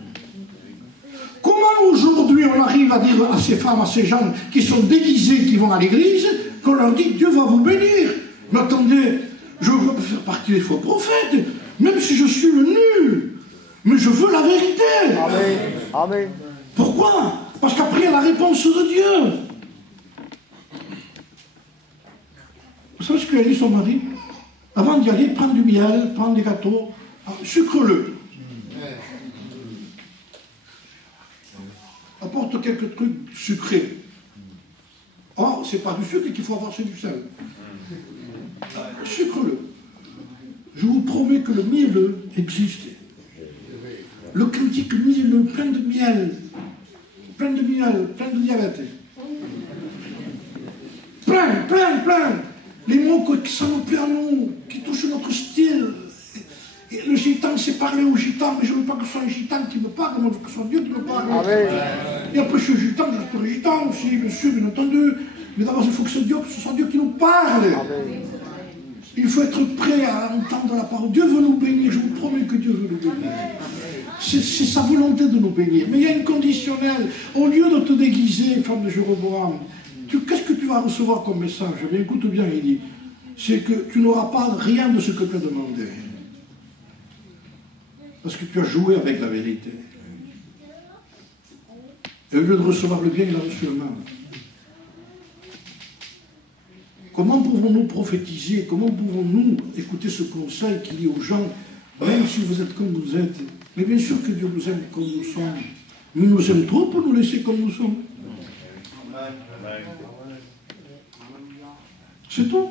Comment aujourd'hui on arrive à dire à ces femmes, à ces gens qui sont déguisés, qui vont à l'église, qu'on leur dit Dieu va vous bénir? Mais attendez, je veux pas faire partie des faux prophètes, même si je suis le nul, mais je veux la vérité. Amen. Amen. Pourquoi? Parce qu'après il y a la réponse de Dieu. Vous savez ce qu'a dit son mari? Avant d'y aller, prends du miel, prends des gâteaux, sucre-le. Apporte quelques trucs sucrés. Or, c'est pas du sucre qu'il faut avoir, c'est du sel. Sucre-le. Je vous promets que le mielleux existe. Le critique mielleux, plein de miel, plein de diabète. Plein. Les mots qui sont nous plaît à nous, qui touchent notre style. Et le gitan, c'est parler au gitan, mais je ne veux pas que ce soit un gitan qui me parle, moi je veux que ce soit Dieu qui me parle. Amen. Et après, je suis gitan, je suis gitan aussi, bien sûr, bien entendu. Mais d'abord, il faut que ce soit Dieu qui nous parle. Amen. Il faut être prêt à entendre la parole. Dieu veut nous bénir, je vous promets que Dieu veut nous bénir. C'est sa volonté de nous bénir. Mais il y a une conditionnelle. Au lieu de te déguiser, femme de Jéroboam, qu'est-ce que tu vas recevoir comme message? Mais écoute bien, il dit, c'est que tu n'auras pas rien de ce que tu as demandé. Parce que tu as joué avec la vérité. Et au lieu de recevoir le bien, il a reçu le mal. Comment pouvons-nous prophétiser? Comment pouvons-nous écouter ce conseil qui dit aux gens, même si vous êtes comme vous êtes, Mais bien sûr que Dieu nous aime comme nous sommes. Mais il nous aime trop pour nous laisser comme nous sommes. C'est tout.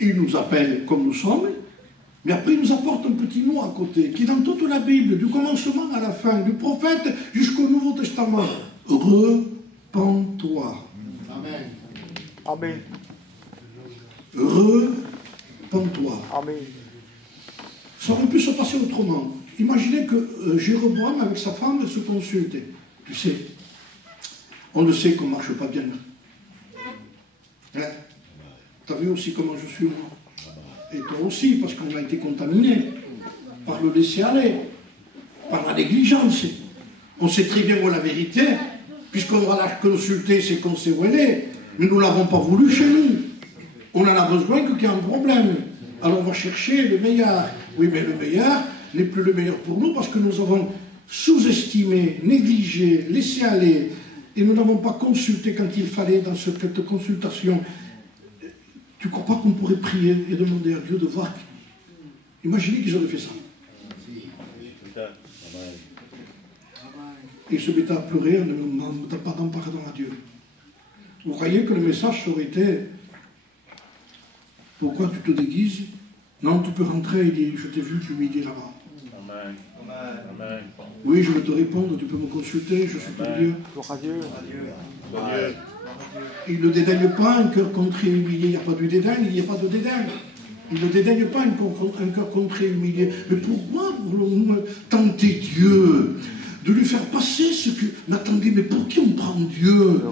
Il nous appelle comme nous sommes, mais après il nous apporte un petit mot à côté, qui est dans toute la Bible, du commencement à la fin, du prophète jusqu'au Nouveau Testament. Repens-toi. Amen. Amen. Repens-toi. Amen. Ça aurait pu se passer autrement. Imaginez que Jéroboam avec sa femme se consultent. Tu sais, on le sait qu'on ne marche pas bien. Hein? Tu as vu aussi comment je suis, moi. Et toi aussi, parce qu'on a été contaminé par le laisser-aller, par la négligence. On sait très bien où est la vérité, puisqu'on va la consulter, c'est qu'on sait où elle est. Mais nous ne l'avons pas voulu chez nous. On en a besoin qu'il y ait un problème. Alors on va chercher le meilleur. Oui, mais le meilleur n'est plus le meilleur pour nous parce que nous avons sous-estimé, négligé, laissé aller. Et nous n'avons pas consulté quand il fallait dans cette consultation. Tu ne crois pas qu'on pourrait prier et demander à Dieu de voir? Imaginez qu'ils auraient fait ça. Et il se mettait à pleurer en demandant pardon à Dieu. Vous croyez que le message aurait été: pourquoi tu te déguises? Non, tu peux rentrer. Il dit: je t'ai vu t'humilier là-bas. Amen. Amen. Oui, je vais te répondre, tu peux me consulter, je suis ton Dieu. Gloire à Dieu. Dieu. Il ne dédaigne pas un cœur contré et humilié. Il n'y a pas de dédain, il n'y a pas de dédain. Il ne dédaigne pas un cœur contré et humilié. Mais pourquoi voulons-nous tenter Dieu? De lui faire passer ce que... Mais attendez, mais pour qui on prend Dieu?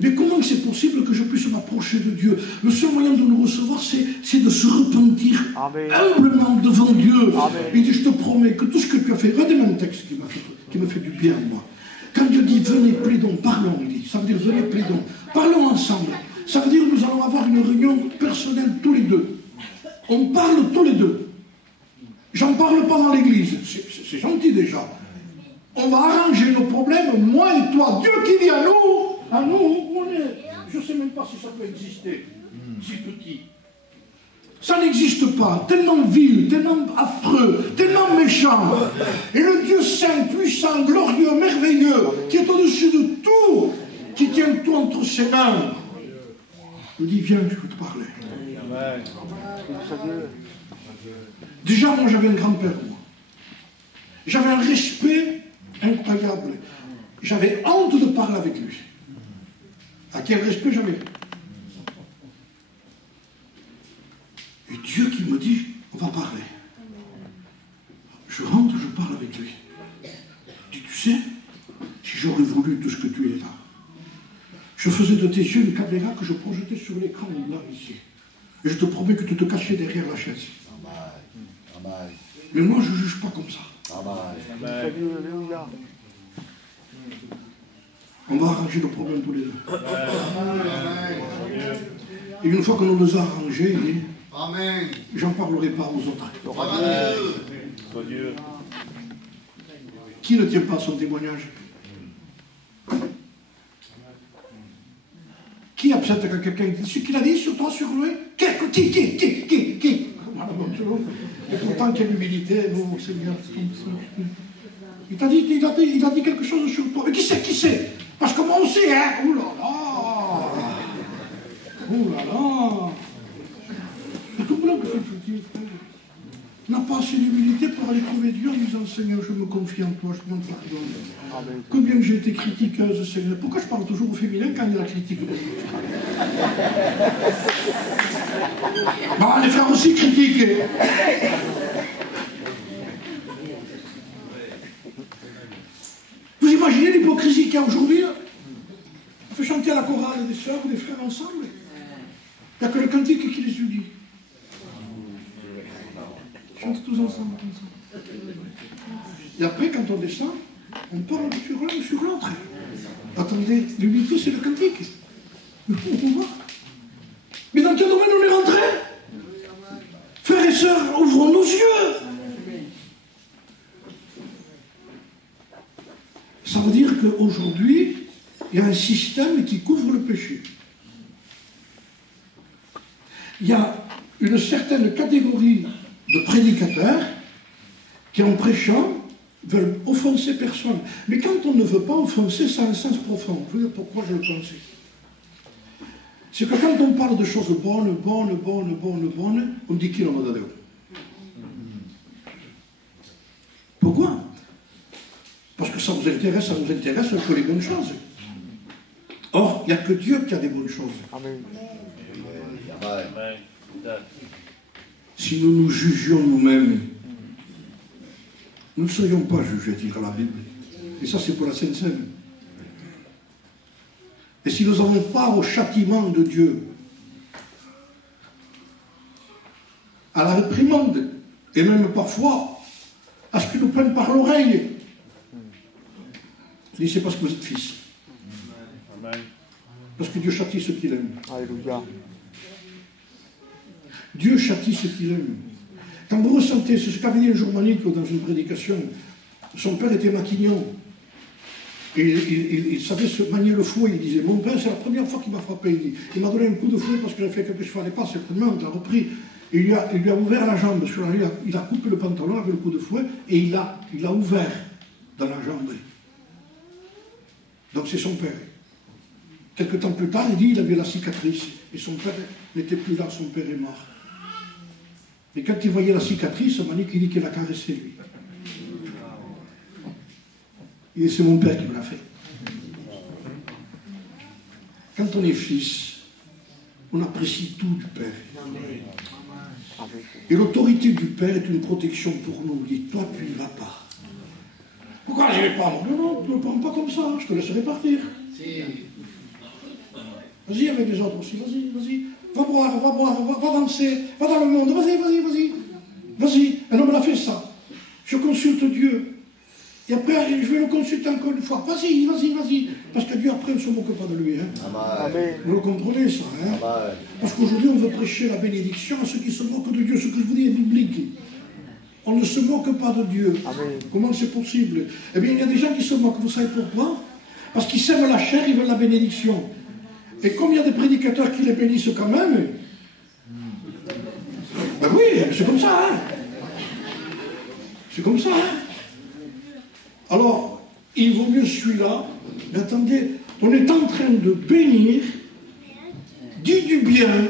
Mais comment c'est possible que je puisse m'approcher de Dieu? Le seul moyen de nous recevoir, c'est de se repentir humblement devant Dieu. Amen. Il dit: je te promets que tout ce que tu as fait... Regardez un texte qui me fait du bien, moi. Quand Dieu dit: venez, plaidons, parlons, il dit. Ça veut dire: venez, plaidons. Parlons ensemble. Ça veut dire que nous allons avoir une réunion personnelle tous les deux. On parle tous les deux. J'en parle pas dans l'église. C'est gentil déjà. On va arranger nos problèmes, moi et toi. Dieu qui dit à nous, on est... Je ne sais même pas si ça peut exister, si petit. Ça n'existe pas, tellement vil, tellement affreux, tellement méchant. Et le Dieu saint, puissant, glorieux, merveilleux, qui est au-dessus de tout, qui tient tout entre ses mains, nous dit: viens, je veux te parler. Amen. Déjà, moi j'avais un grand-père, moi. J'avais un respect incroyable. J'avais honte de parler avec lui. À quel respect j'avais? Et Dieu qui me dit: on va parler. Je rentre, je parle avec lui. Je dis: tu sais, si j'aurais voulu tout ce que tu es là, je faisais de tes yeux une caméra que je projetais sur l'écran là, ici. Et je te promets que tu te cachais derrière la chaise. Mais moi, je ne juge pas comme ça. Amen. On va arranger nos problèmes tous les deux. Amen. Et une fois que nous les a arrangés, il dit: Amen. j'en parlerai pas aux autres. Soit Dieu. Qui ne tient pas son témoignage? Qui accepte quand quelqu'un dit ce qu'il a dit sur toi, sur lui? Qui? Et pourtant, quelle humilité, non, Seigneur. Il a dit quelque chose sur toi. Mais qui c'est? Parce que moi aussi, hein. Ouh là là. C'est tout blanc que je dis, frère. On n'a pas assez d'humilité pour aller trouver Dieu en disant: Seigneur, je me confie en toi, je te demande pardon. Combien j'ai été critiqueuse, Seigneur. Pourquoi je parle toujours au féminin quand il y a la critique? Bah, les frères aussi critiquent. Vous imaginez l'hypocrisie qu'il y a aujourd'hui? On fait chanter à la chorale des sœurs ou des frères ensemble. Il n'y a que le cantique qui les unit. Chante tous ensemble comme ça. Et après, quand on descend, on parle sur l'un ou sur l'autre. Attendez, l'unité, c'est le cantique. On voit. Mais dans quel domaine on est rentré? Frères et sœurs, ouvrons nos yeux. Ça veut dire qu'aujourd'hui, il y a un système qui couvre le péché. Il y a une certaine catégorie de prédicateurs qui, en prêchant, veulent offenser personne. Mais quand on ne veut pas offenser, ça a un sens profond. Je veux dire pourquoi je le pensais. C'est que quand on parle de choses bonnes, on dit qu'il en a donné. Pourquoi? Parce que ça nous intéresse que les bonnes choses. Or, il n'y a que Dieu qui a des bonnes choses. Amen. Si nous nous jugions nous-mêmes, nous ne serions pas jugés, dit la Bible. Et ça, c'est pour la Sainte Seine. Et si nous n'avons part au châtiment de Dieu, à la réprimande, et même parfois à ce qu'il nous prenne par l'oreille, il dit, c'est parce que vous êtes fils. Amen. Parce que Dieu châtie ceux qu'il aime. Alléluia. Dieu châtie ceux qu'il aime. Quand vous ressentez, c'est ce qu'avait dit un jour Manique dans une prédication, son père était maquignon. Et il savait se manier le fouet. Il disait, mon père, c'est la première fois qu'il m'a frappé. Il m'a donné un coup de fouet parce que j'avais fait quelque chose qu'il ne fallait pas, certainement, il l'a repris. Il lui a ouvert la jambe. Il a coupé le pantalon avec le coup de fouet et il l'a ouvert dans la jambe. Donc c'est son père. Quelque temps plus tard, il dit, il avait la cicatrice. Et son père n'était plus là, son père est mort. Et quand il voyait la cicatrice, Manique, il dit qu'il l'a caressé, lui. Et c'est mon père qui me l'a fait. Quand on est fils, on apprécie tout du Père. Et l'autorité du Père est une protection pour nous. Il dit, toi, tu n'y vas pas. Pourquoi je n'y vais pas? Non, tu ne me prends pas comme ça, je te laisserai partir. Vas-y avec les autres aussi, vas-y. Va boire, va danser, va dans le monde, vas-y. Un homme l'a fait ça. Je consulte Dieu. Et après, je vais le consulter encore une fois. Vas-y. Parce que Dieu, après, ne se moque pas de lui. Hein. Amen. Vous le comprenez, ça. Hein. Parce qu'aujourd'hui, on veut prêcher la bénédiction à ceux qui se moquent de Dieu. Ce que je vous dis est biblique. On ne se moque pas de Dieu. Amen. Comment c'est possible? Eh bien, il y a des gens qui se moquent. Vous savez pourquoi? Parce qu'ils s'aiment la chair, ils veulent la bénédiction. Et comme il y a des prédicateurs qui les bénissent quand même, ben oui, c'est comme ça. Hein. C'est comme ça. Hein. Alors, il vaut mieux celui-là. Mais attendez, on est en train de bénir, dit du bien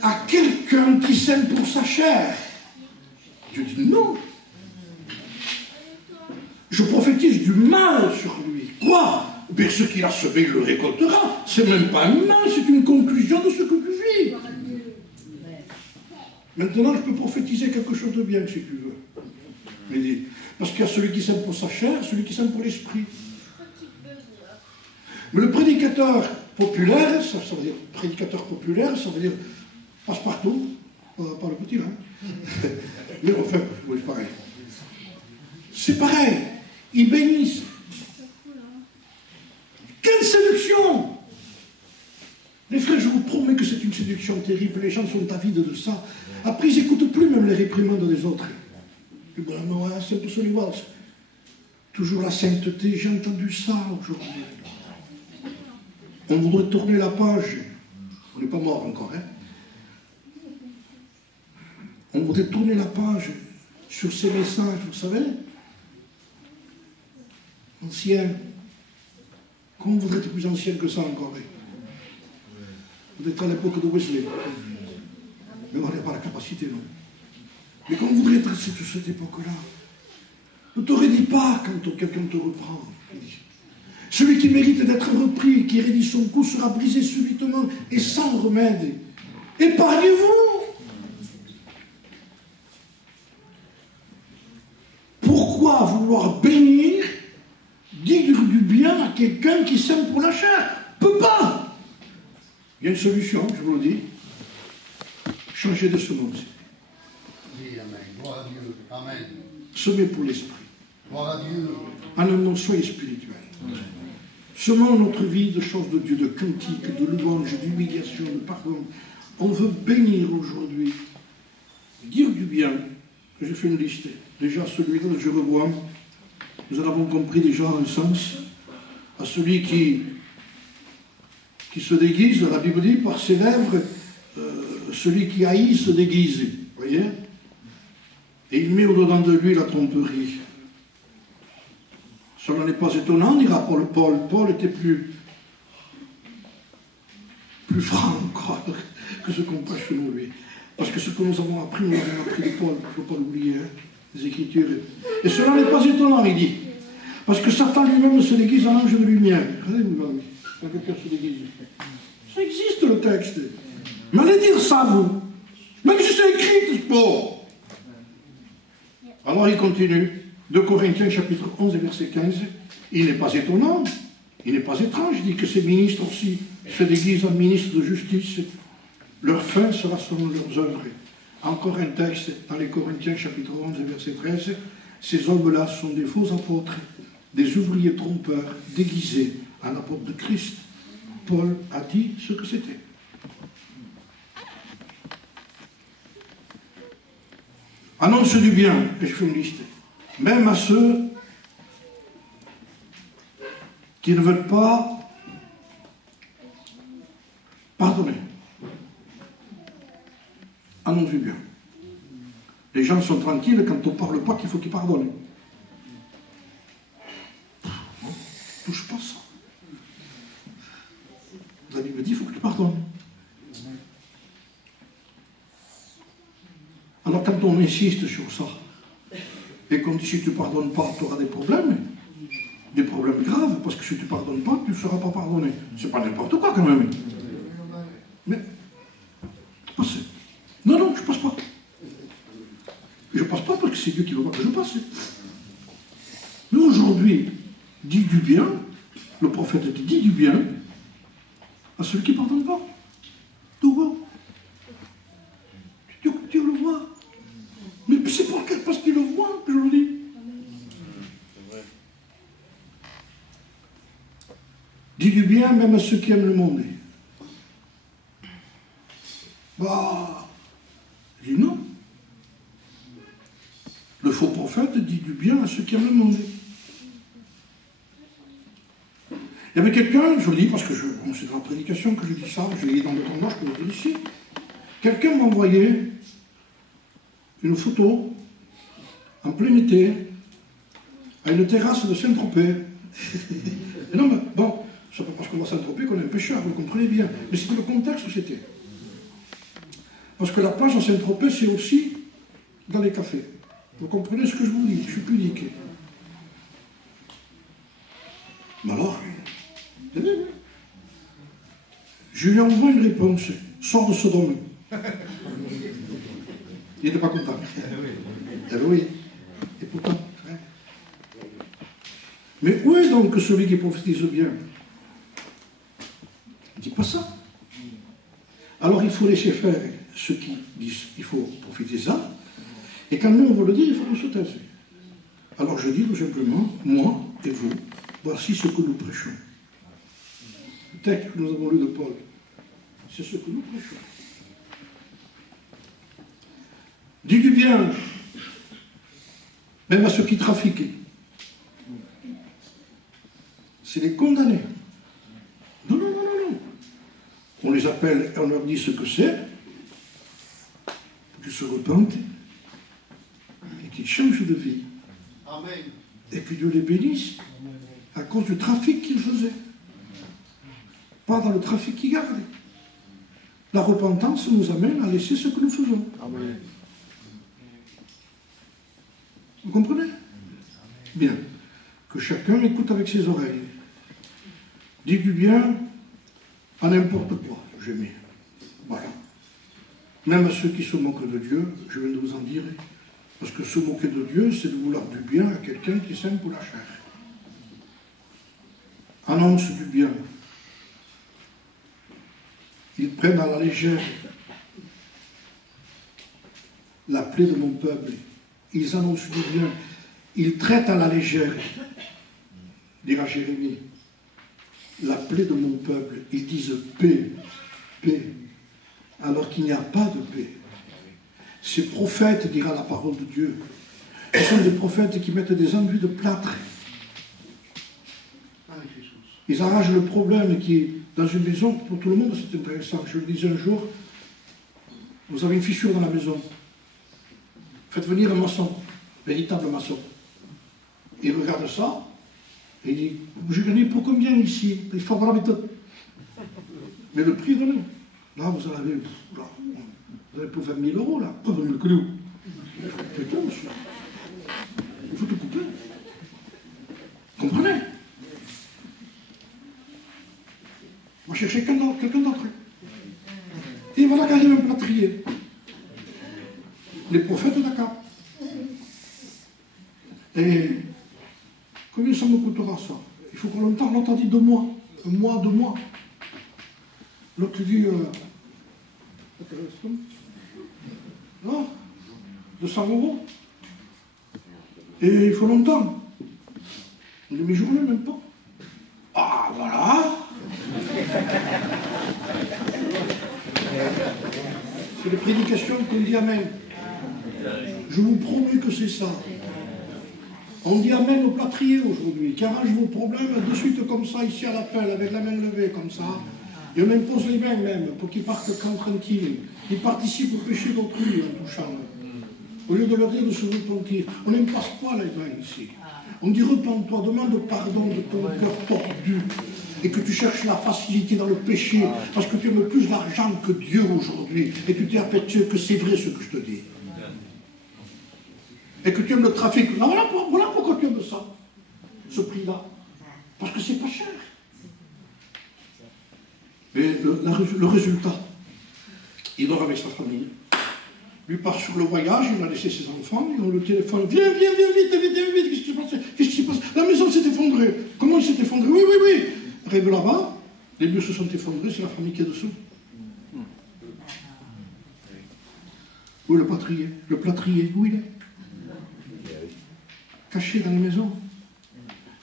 à quelqu'un qui s'aime pour sa chair. Dieu dit non. Je prophétise du mal sur lui. Quoi? Bien, ce qu'il a semé, il le récoltera. C'est même pas un mal, c'est une conclusion de ce que tu vis. Maintenant, je peux prophétiser quelque chose de bien, si tu veux. Mais, parce qu'il y a celui qui s'aime pour sa chair, celui qui s'aime pour l'esprit. Mais le prédicateur populaire, ça veut dire prédicateur populaire, ça veut dire passe-partout, pas le petit là. Mais enfin, c'est pareil. C'est pareil. Ils bénissent. Quelle séduction! Les frères, je vous promets que c'est une séduction terrible. Les gens sont avides de ça. Après, ils n'écoutent plus même les réprimandes des autres. C'est pour celui-là. Toujours la sainteté, j'ai entendu ça aujourd'hui. On voudrait tourner la page. On n'est pas mort encore, hein? On voudrait tourner la page sur ces messages, vous savez? Anciens. Comment vous êtes plus ancien que ça encore? Vous êtes à l'époque de Wesley. Mais on n'a pas la capacité, non. Mais quand vous voudrez être sur cette époque-là, ne te raidis pas quand quelqu'un te reprend. Celui qui mérite d'être repris, qui raidit son cou, sera brisé subitement et sans remède. Épargnez-vous. Pourquoi vouloir bénir, dire du bien à quelqu'un qui s'aime pour la chair? Peut pas. Il y a une solution, je vous le dis. Changer de semence. Oui, amen. Gloire à Dieu. Amen. Semer pour l'esprit. Gloire à Dieu. En un mot, soyez spirituel. Semons notre vie de choses de Dieu, de cantiques, de louanges, d'humiliation, de pardon. On veut bénir aujourd'hui. Dire du bien. J'ai fait une liste. Déjà, celui-là, je revois. Nous en avons compris déjà un sens. À celui qui se déguise, la Bible dit, par ses lèvres, celui qui haït se déguise. Vous voyez? Et il met au-dedans de lui la tromperie. Cela n'est pas étonnant, dira Paul. Paul était plus franc encore que ce qu'on prêche chez nous, lui. Parce que ce que nous avons appris de Paul, il ne faut pas l'oublier, hein, les Écritures. Et cela n'est pas étonnant, il dit. Parce que Satan lui-même se déguise en ange de lumière. Regardez-vous, quand quelqu'un se déguise. Ça existe, le texte. Mais allez dire ça, vous. Même si c'est écrit, c'est pas. Alors il continue. 2 Corinthiens, chapitre 11, verset 15. Il n'est pas étonnant, il n'est pas étrange, il dit que ces ministres aussi se déguisent en ministres de justice. Leur fin sera selon leurs œuvres. Encore un texte dans les Corinthiens, chapitre 11, verset 13. Ces hommes-là sont des faux apôtres, des ouvriers trompeurs, déguisés en apôtres de Christ. Paul a dit ce que c'était. Annonce du bien, et je fais une liste. Même à ceux qui ne veulent pas pardonner. Annonce du bien. Les gens sont tranquilles quand on ne parle pas qu'il faut qu'ils pardonnent. Non, touche pas ça. La Bible dit qu'il faut que tu pardonnes. Alors quand on insiste sur ça, et qu'on dit si tu ne pardonnes pas, tu auras des problèmes graves, parce que si tu ne pardonnes pas, tu ne seras pas pardonné. C'est pas n'importe quoi quand même. Mais, passez. Non, je ne passe pas. Je ne passe pas parce que c'est Dieu qui veut pas que je passe. Mais aujourd'hui, dis du bien, le prophète dit du bien à ceux qui ne pardonnent pas. Tout va. Dieu le voit. Mais c'est parce qu'il le voit que je le dis. Dis du bien même à ceux qui aiment le monde. Bah, je dis non. Le faux prophète dit du bien à ceux qui aiment le monde. Il y avait quelqu'un, je le dis parce que c'est dans la prédication que je dis ça, je l'ai dans le temps, je peux le dire ici. Quelqu'un m'a envoyé une photo en plein été à une terrasse de Saint-Tropez. Non, mais bon, c'est pas parce qu'on va à Saint-Tropez qu'on est un pécheur, vous comprenez bien. Mais c'était le contexte où c'était. Parce que la plage à Saint-Tropez, c'est aussi dans les cafés. Vous comprenez ce que je vous dis, je suis pudique. Mais alors, je lui envoie une réponse. Sors de Sodome. Il n'était pas content. Eh bien oui. Et pourtant. Hein. Mais où est donc celui qui prophétise bien? Il ne dit pas ça. Alors il faut laisser faire ceux qui disent il faut prophétiser ça. Et quand nous on veut le dire, il faut qu'on se taise. Alors je dis tout simplement, moi et vous, voici ce que nous prêchons. Le texte que nous avons lu de Paul, c'est ce que nous prêchons. Dis du bien, même à ceux qui trafiquent. C'est les condamner. Non. On les appelle et on leur dit ce que c'est, qu'ils se repentent et qu'ils changent de vie. Amen. Et puis Dieu les bénisse à cause du trafic qu'ils faisaient. Pas dans le trafic qu'ils gardaient. La repentance nous amène à laisser ce que nous faisons. Amen. Vous comprenez? Bien. Que chacun écoute avec ses oreilles. Dis du bien à n'importe quoi, je mets. Voilà. Même à ceux qui se moquent de Dieu, je viens de vous en dire. Parce que se moquer de Dieu, c'est de vouloir du bien à quelqu'un qui s'aime pour la chair. Annonce du bien. Ils prennent à la légère la plaie de mon peuple. Ils annoncent du bien. Ils traitent à la légère, dira Jérémie, la plaie de mon peuple. Ils disent paix, paix, alors qu'il n'y a pas de paix. Ces prophètes, dira la parole de Dieu, ce sont des prophètes qui mettent des enduits de plâtre. Ils arrangent le problème qui est dans une maison. Pour tout le monde, c'est intéressant. Je le disais un jour, vous avez une fissure dans la maison. Faites venir un maçon, véritable maçon. Il regarde ça, Et il dit, je gagne pour combien ici? Il faut avoir la méthode. Mais le prix est donné. Là, vous en avez, pour 20 000 euros, là. Pas 20 000 kilos. Putain, monsieur. Il faut te couper. Comprenez? On va chercher quelqu'un d'autre. Et voilà qu'arrive un plâtrier. Les prophètes d'Akab. Et combien ça me coûtera ça? Il faut qu'on l'entende. L'autre a dit 2 mois. 1 mois, 2 mois. L'autre dit non, 200 €. Et il faut longtemps. Une demi-journée, même pas. Ah, voilà. C'est les prédications qu'on dit Amen. Je vous promets que c'est ça. On dit Amen au plâtrier aujourd'hui, qui arrange vos problèmes de suite comme ça, ici à l'appel, avec la main levée comme ça. Et on impose les mains même, pour qu'ils partent quand tranquilles. Ils participent au péché d'autrui en touchant. Au lieu de leur dire de se repentir. On n'impasse pas les mains ici. On dit repens-toi, demande pardon de ton cœur tordu. Et que tu cherches la facilité dans le péché, parce que tu aimes plus l'argent que Dieu aujourd'hui. Et tu t'es aperçu que c'est vrai ce que je te dis. Et que tu aimes le trafic. Non, voilà pourquoi tu aimes ça, ce prix-là. Parce que c'est pas cher. Mais le résultat, il dort avec sa famille. Lui part sur le voyage, il a laissé ses enfants, ils ont le téléphone. Viens, vite, qu'est-ce qui s'est passé? Qu'est-ce qui se passe? La maison s'est effondrée. Comment il s'est effondré? Oui. Arrive là-bas, les murs se sont effondrés, c'est la famille qui est dessous. Où est le plâtrier? Le plâtrier, où il est? Caché dans la maison.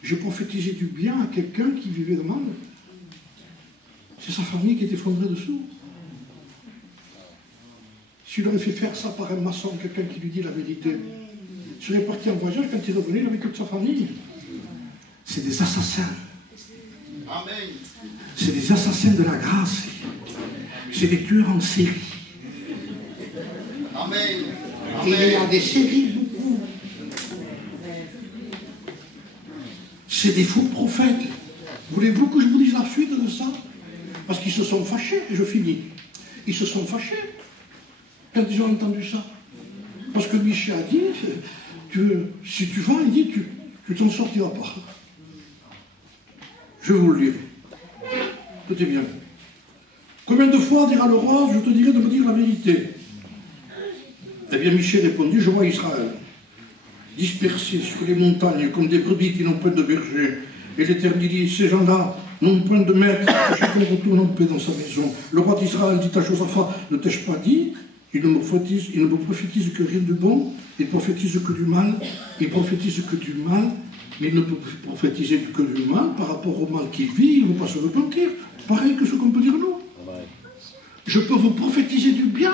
J'ai prophétisé du bien à quelqu'un qui vivait de mal. C'est sa famille qui est effondrée dessous. S'il aurait fait faire ça par un maçon, quelqu'un qui lui dit la vérité, il serait parti en voyage, quand il revenait, il avait toute sa famille. C'est des assassins. Amen. C'est des assassins de la grâce. C'est des tueurs en série. Amen. Et il y a des séries beaucoup. C'est des faux prophètes. Voulez-vous que je vous dise la suite de ça? Parce qu'ils se sont fâchés, et je finis. Ils se sont fâchés quand ils ont entendu ça. Parce que Michel a dit, si tu vas, il dit, tu t'en sortiras pas. Je vous le dirai. Écoutez bien. Combien de fois dira le roi, je te dirai de me dire la vérité? Eh bien, Michel répondit, je vois Israël dispersés sur les montagnes comme des brebis qui n'ont point de berger. Et l'Éternel dit, ces gens-là n'ont point de maître, que chacun retourne en paix dans sa maison. Le roi d'Israël dit à Josaphat, ne t'ai-je pas dit, il ne me prophétise que rien de bon, il prophétise que du mal, il prophétise que du mal, mais il ne peut prophétiser que du mal par rapport au mal qu'il vit, il ne va pas se repentir. Pareil que ce qu'on peut dire nous. Je peux vous prophétiser du bien.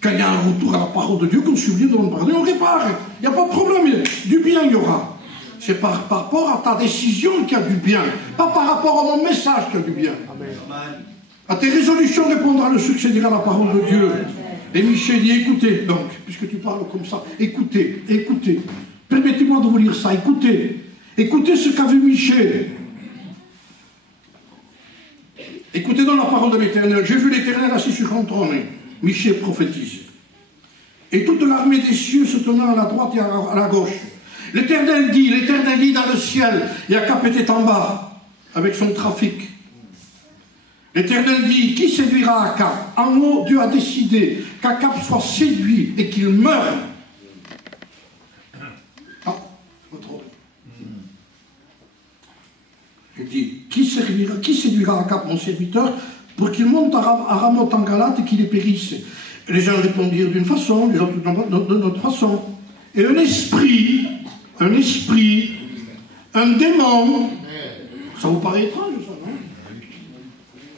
Quand il y a un retour à la parole de Dieu, qu'on se souvient de l'on parle, on répare. Il n'y a pas de problème, du bien il y aura. C'est par rapport à ta décision qu'il y a du bien, pas par rapport à mon message qu'il y a du bien. Amen. À tes résolutions répondra le succès, dira la parole de Dieu. Et Michel dit, écoutez, donc, puisque tu parles comme ça, écoutez. Permettez-moi de vous lire ça, écoutez. Écoutez ce qu'a vu Michel. Écoutez donc la parole de l'Éternel. J'ai vu l'Éternel assis sur un trône. Michel prophétise. Et toute l'armée des cieux se tenant à la droite et à la gauche. L'Éternel dit dans le ciel, et Akab était en bas, avec son trafic. L'Éternel dit, qui séduira Akab? En haut, Dieu a décidé qu'Akab soit séduit et qu'il meure. Ah, pas trop. Il dit, qui séduira Akab, mon serviteur, pour qu'il monte à Ramoth en Galate et qu'il y périsse? Et les gens répondirent d'une façon, les autres d'une autre façon. Et un esprit, un démon, ça vous paraît étrange ça, non?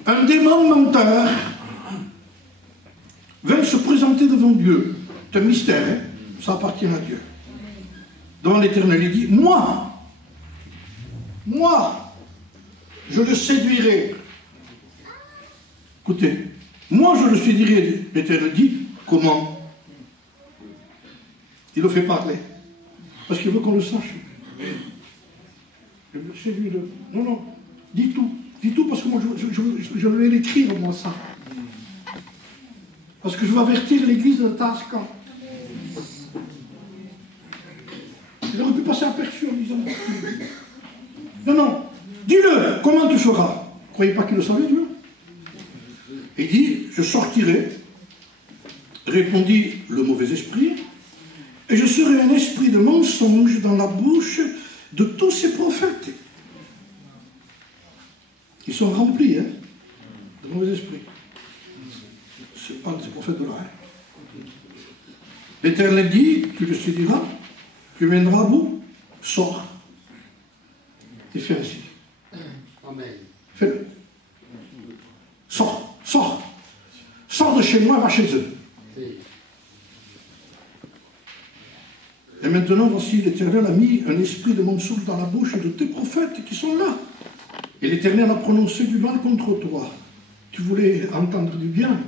Un démon menteur vint se présenter devant Dieu. C'est un mystère, hein? Ça appartient à Dieu. Devant l'Éternel, il dit, moi, je le séduirai. Écoutez, moi je le séduirai, l'Éternel dit, comment? Il le fait parler. Parce qu'il veut qu'on le sache. C'est lui le... Non, non, dis tout. Dis tout parce que moi, je vais l'écrire, moi, ça. Parce que je vais avertir l'église de Tascan. Il aurait pu passer aperçu en disant... Non, non, dis-le, comment tu feras? Vous ne croyez pas qu'il le savait, Dieu? Il dit, je sortirai, répondit le mauvais esprit, et je serai un esprit de mensonge dans la bouche de tous ces prophètes. Ils sont remplis, hein, de mauvais esprits. Ce n'est pas ces prophètes de là. Hein. L'Éternel dit, tu le séduiras, tu viendras à bout, sors. Et fais ainsi. Amen. Fais-le. Sors, sors. Sors de chez moi, va chez eux. Et maintenant, voici, l'Éternel a mis un esprit de mensonge dans la bouche de tes prophètes qui sont là. Et l'Éternel a prononcé du mal contre toi. Tu voulais entendre du bien.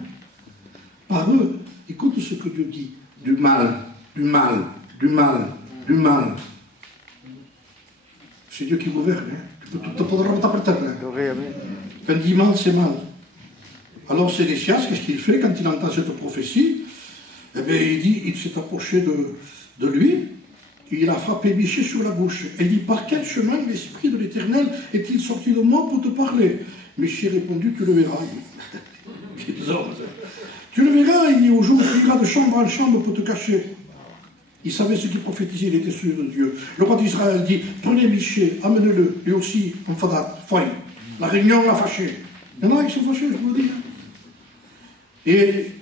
Par eux, écoute ce que Dieu dit. Du mal, du mal, du mal, du mal. C'est Dieu qui gouverne. Hein. Tu peux tout t'apprêter. Quand il dit mal, c'est mal. Alors Sédécias, qu'est-ce qu'il fait quand il entend cette prophétie? Eh bien, il dit, il s'est approché de lui, et il a frappé Michée sur la bouche. Et il dit, par quel chemin l'Esprit de l'Éternel est-il sorti de moi pour te parler? Michée répondit, tu le verras. Tu le verras, il dit, au jour où tu iras de chambre en chambre pour te cacher. Il savait ce qu'il prophétisait, il était sûr de Dieu. Le roi d'Israël dit, prenez Michée, amenez-le, lui aussi, en fadat, foin. La réunion l'a fâché. Il y en a qui sont fâchés, je vous le dis. Et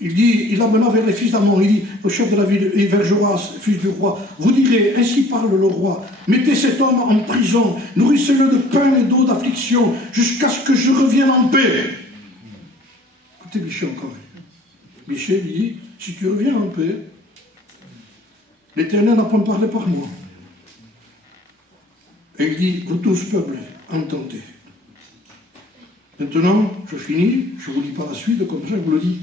il dit, il amena vers les fils d'Amon, il dit au chef de la ville, et vers Joas, fils du roi, vous direz, ainsi parle le roi, mettez cet homme en prison, nourrissez-le de pain et d'eau d'affliction, jusqu'à ce que je revienne en paix. Écoutez Michée encore. Michée dit, si tu reviens en paix, l'Éternel n'a pas parlé par moi. Et il dit, vous tous, peuple, entendez. Maintenant, je finis, je ne vous lis pas la suite, comme ça je vous le dis.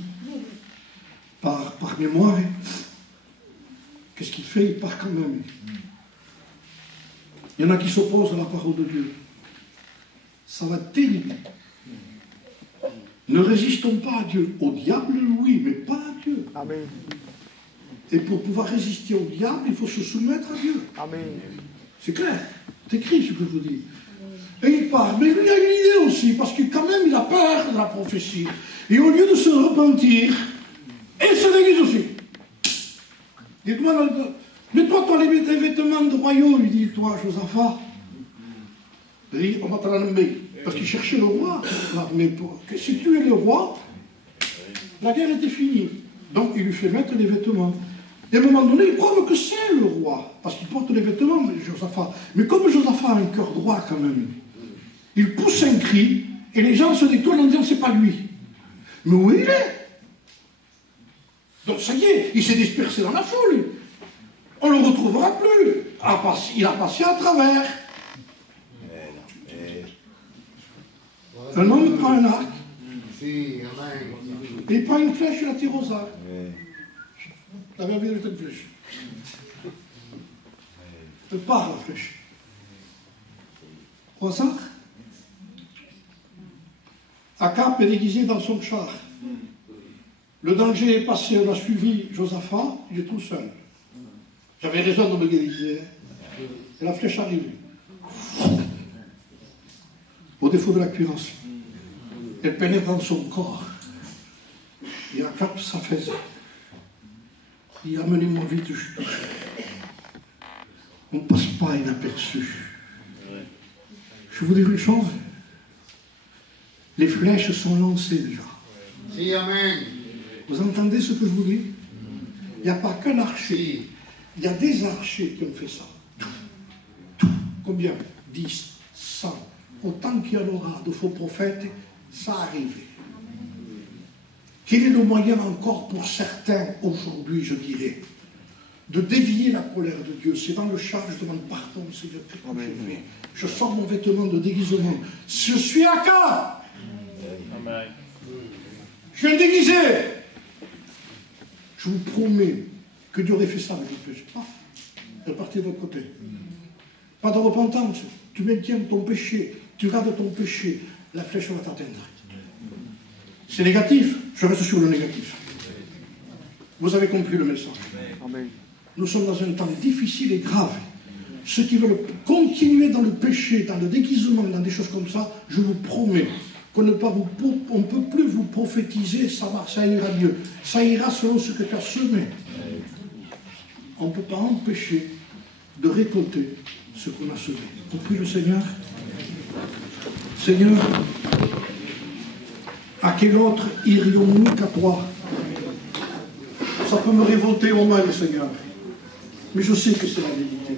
Par mémoire, qu'est-ce qu'il fait? Il part quand même. Il y en a qui s'opposent à la parole de Dieu. Ça va être terrible. Ne résistons pas à Dieu. Au diable, oui, mais pas à Dieu. Amen. Et pour pouvoir résister au diable, il faut se soumettre à Dieu. Amen. C'est clair. C'est écrit ce que je vous dis. Et il part. Mais lui, il a une idée aussi, parce que quand même, il a peur de la prophétie. Et au lieu de se repentir, et se déguise aussi. Dites-moi, mets-toi les vêtements de royaume, lui dit, toi, Josaphat. Il dit, on va te l'enlever. Parce qu'il cherchait le roi. Mais si tu es le roi, la guerre était finie. Donc, il lui fait mettre les vêtements. Et à un moment donné, il croit que c'est le roi. Parce qu'il porte les vêtements, Josaphat. Mais comme Josaphat a un cœur droit quand même, il pousse un cri, et les gens se détournent en disant, c'est pas lui. Mais où il est? Donc ça y est, il s'est dispersé dans la foule. On ne le retrouvera plus. Il a passé à travers. Un homme prend un arc. Et il prend une flèche et la tire aux arcs. Vous avez vu une flèche. Elle part la flèche. Au hasard. Akab est déguisé dans son char. Le danger est passé, on a suivi Josaphat, il est tout seul. J'avais raison de me déguiser. Et la flèche arrive. Au défaut de la cuirasse. Elle pénètre dans son corps. Et Akab s'affaisse. Il dit, amenez-moi vite, je touche. On ne passe pas inaperçu. Je vous dis une chose. Les flèches sont lancées déjà. Si, amen. Vous entendez ce que je vous dis? Il n'y a pas qu'un archer. Il y a des archers qui ont fait ça. Tout. Combien? 10, 100. Autant qu'il y en aura de faux prophètes, ça arrive. Quel est le moyen encore pour certains aujourd'hui, je dirais, de dévier la colère de Dieu? C'est dans le char, je demande pardon, Seigneur, qu'est-ce que j'ai fait? Je sors mon vêtement de déguisement. Je suis Akab. Amen. Je suis déguisé. Je vous promets que Dieu aurait fait ça avec le péché. Elle est partie de l'autre côté. pas de repentance, tu maintiens ton péché, tu gardes ton péché, la flèche va t'atteindre. C'est négatif, je reste sur le négatif. Vous avez compris le message. Amen. Nous sommes dans un temps difficile et grave. Ceux qui veulent continuer dans le péché, dans le déguisement, dans des choses comme ça, je vous promets qu'on ne peut plus vous prophétiser, ça ira mieux. Ça ira selon ce que tu as semé. On ne peut pas empêcher de récolter ce qu'on a semé. On prie le Seigneur. Seigneur, à quel autre irions-nous qu'à toi? Ça peut me révolter au mal, Seigneur. Mais je sais que c'est la vérité.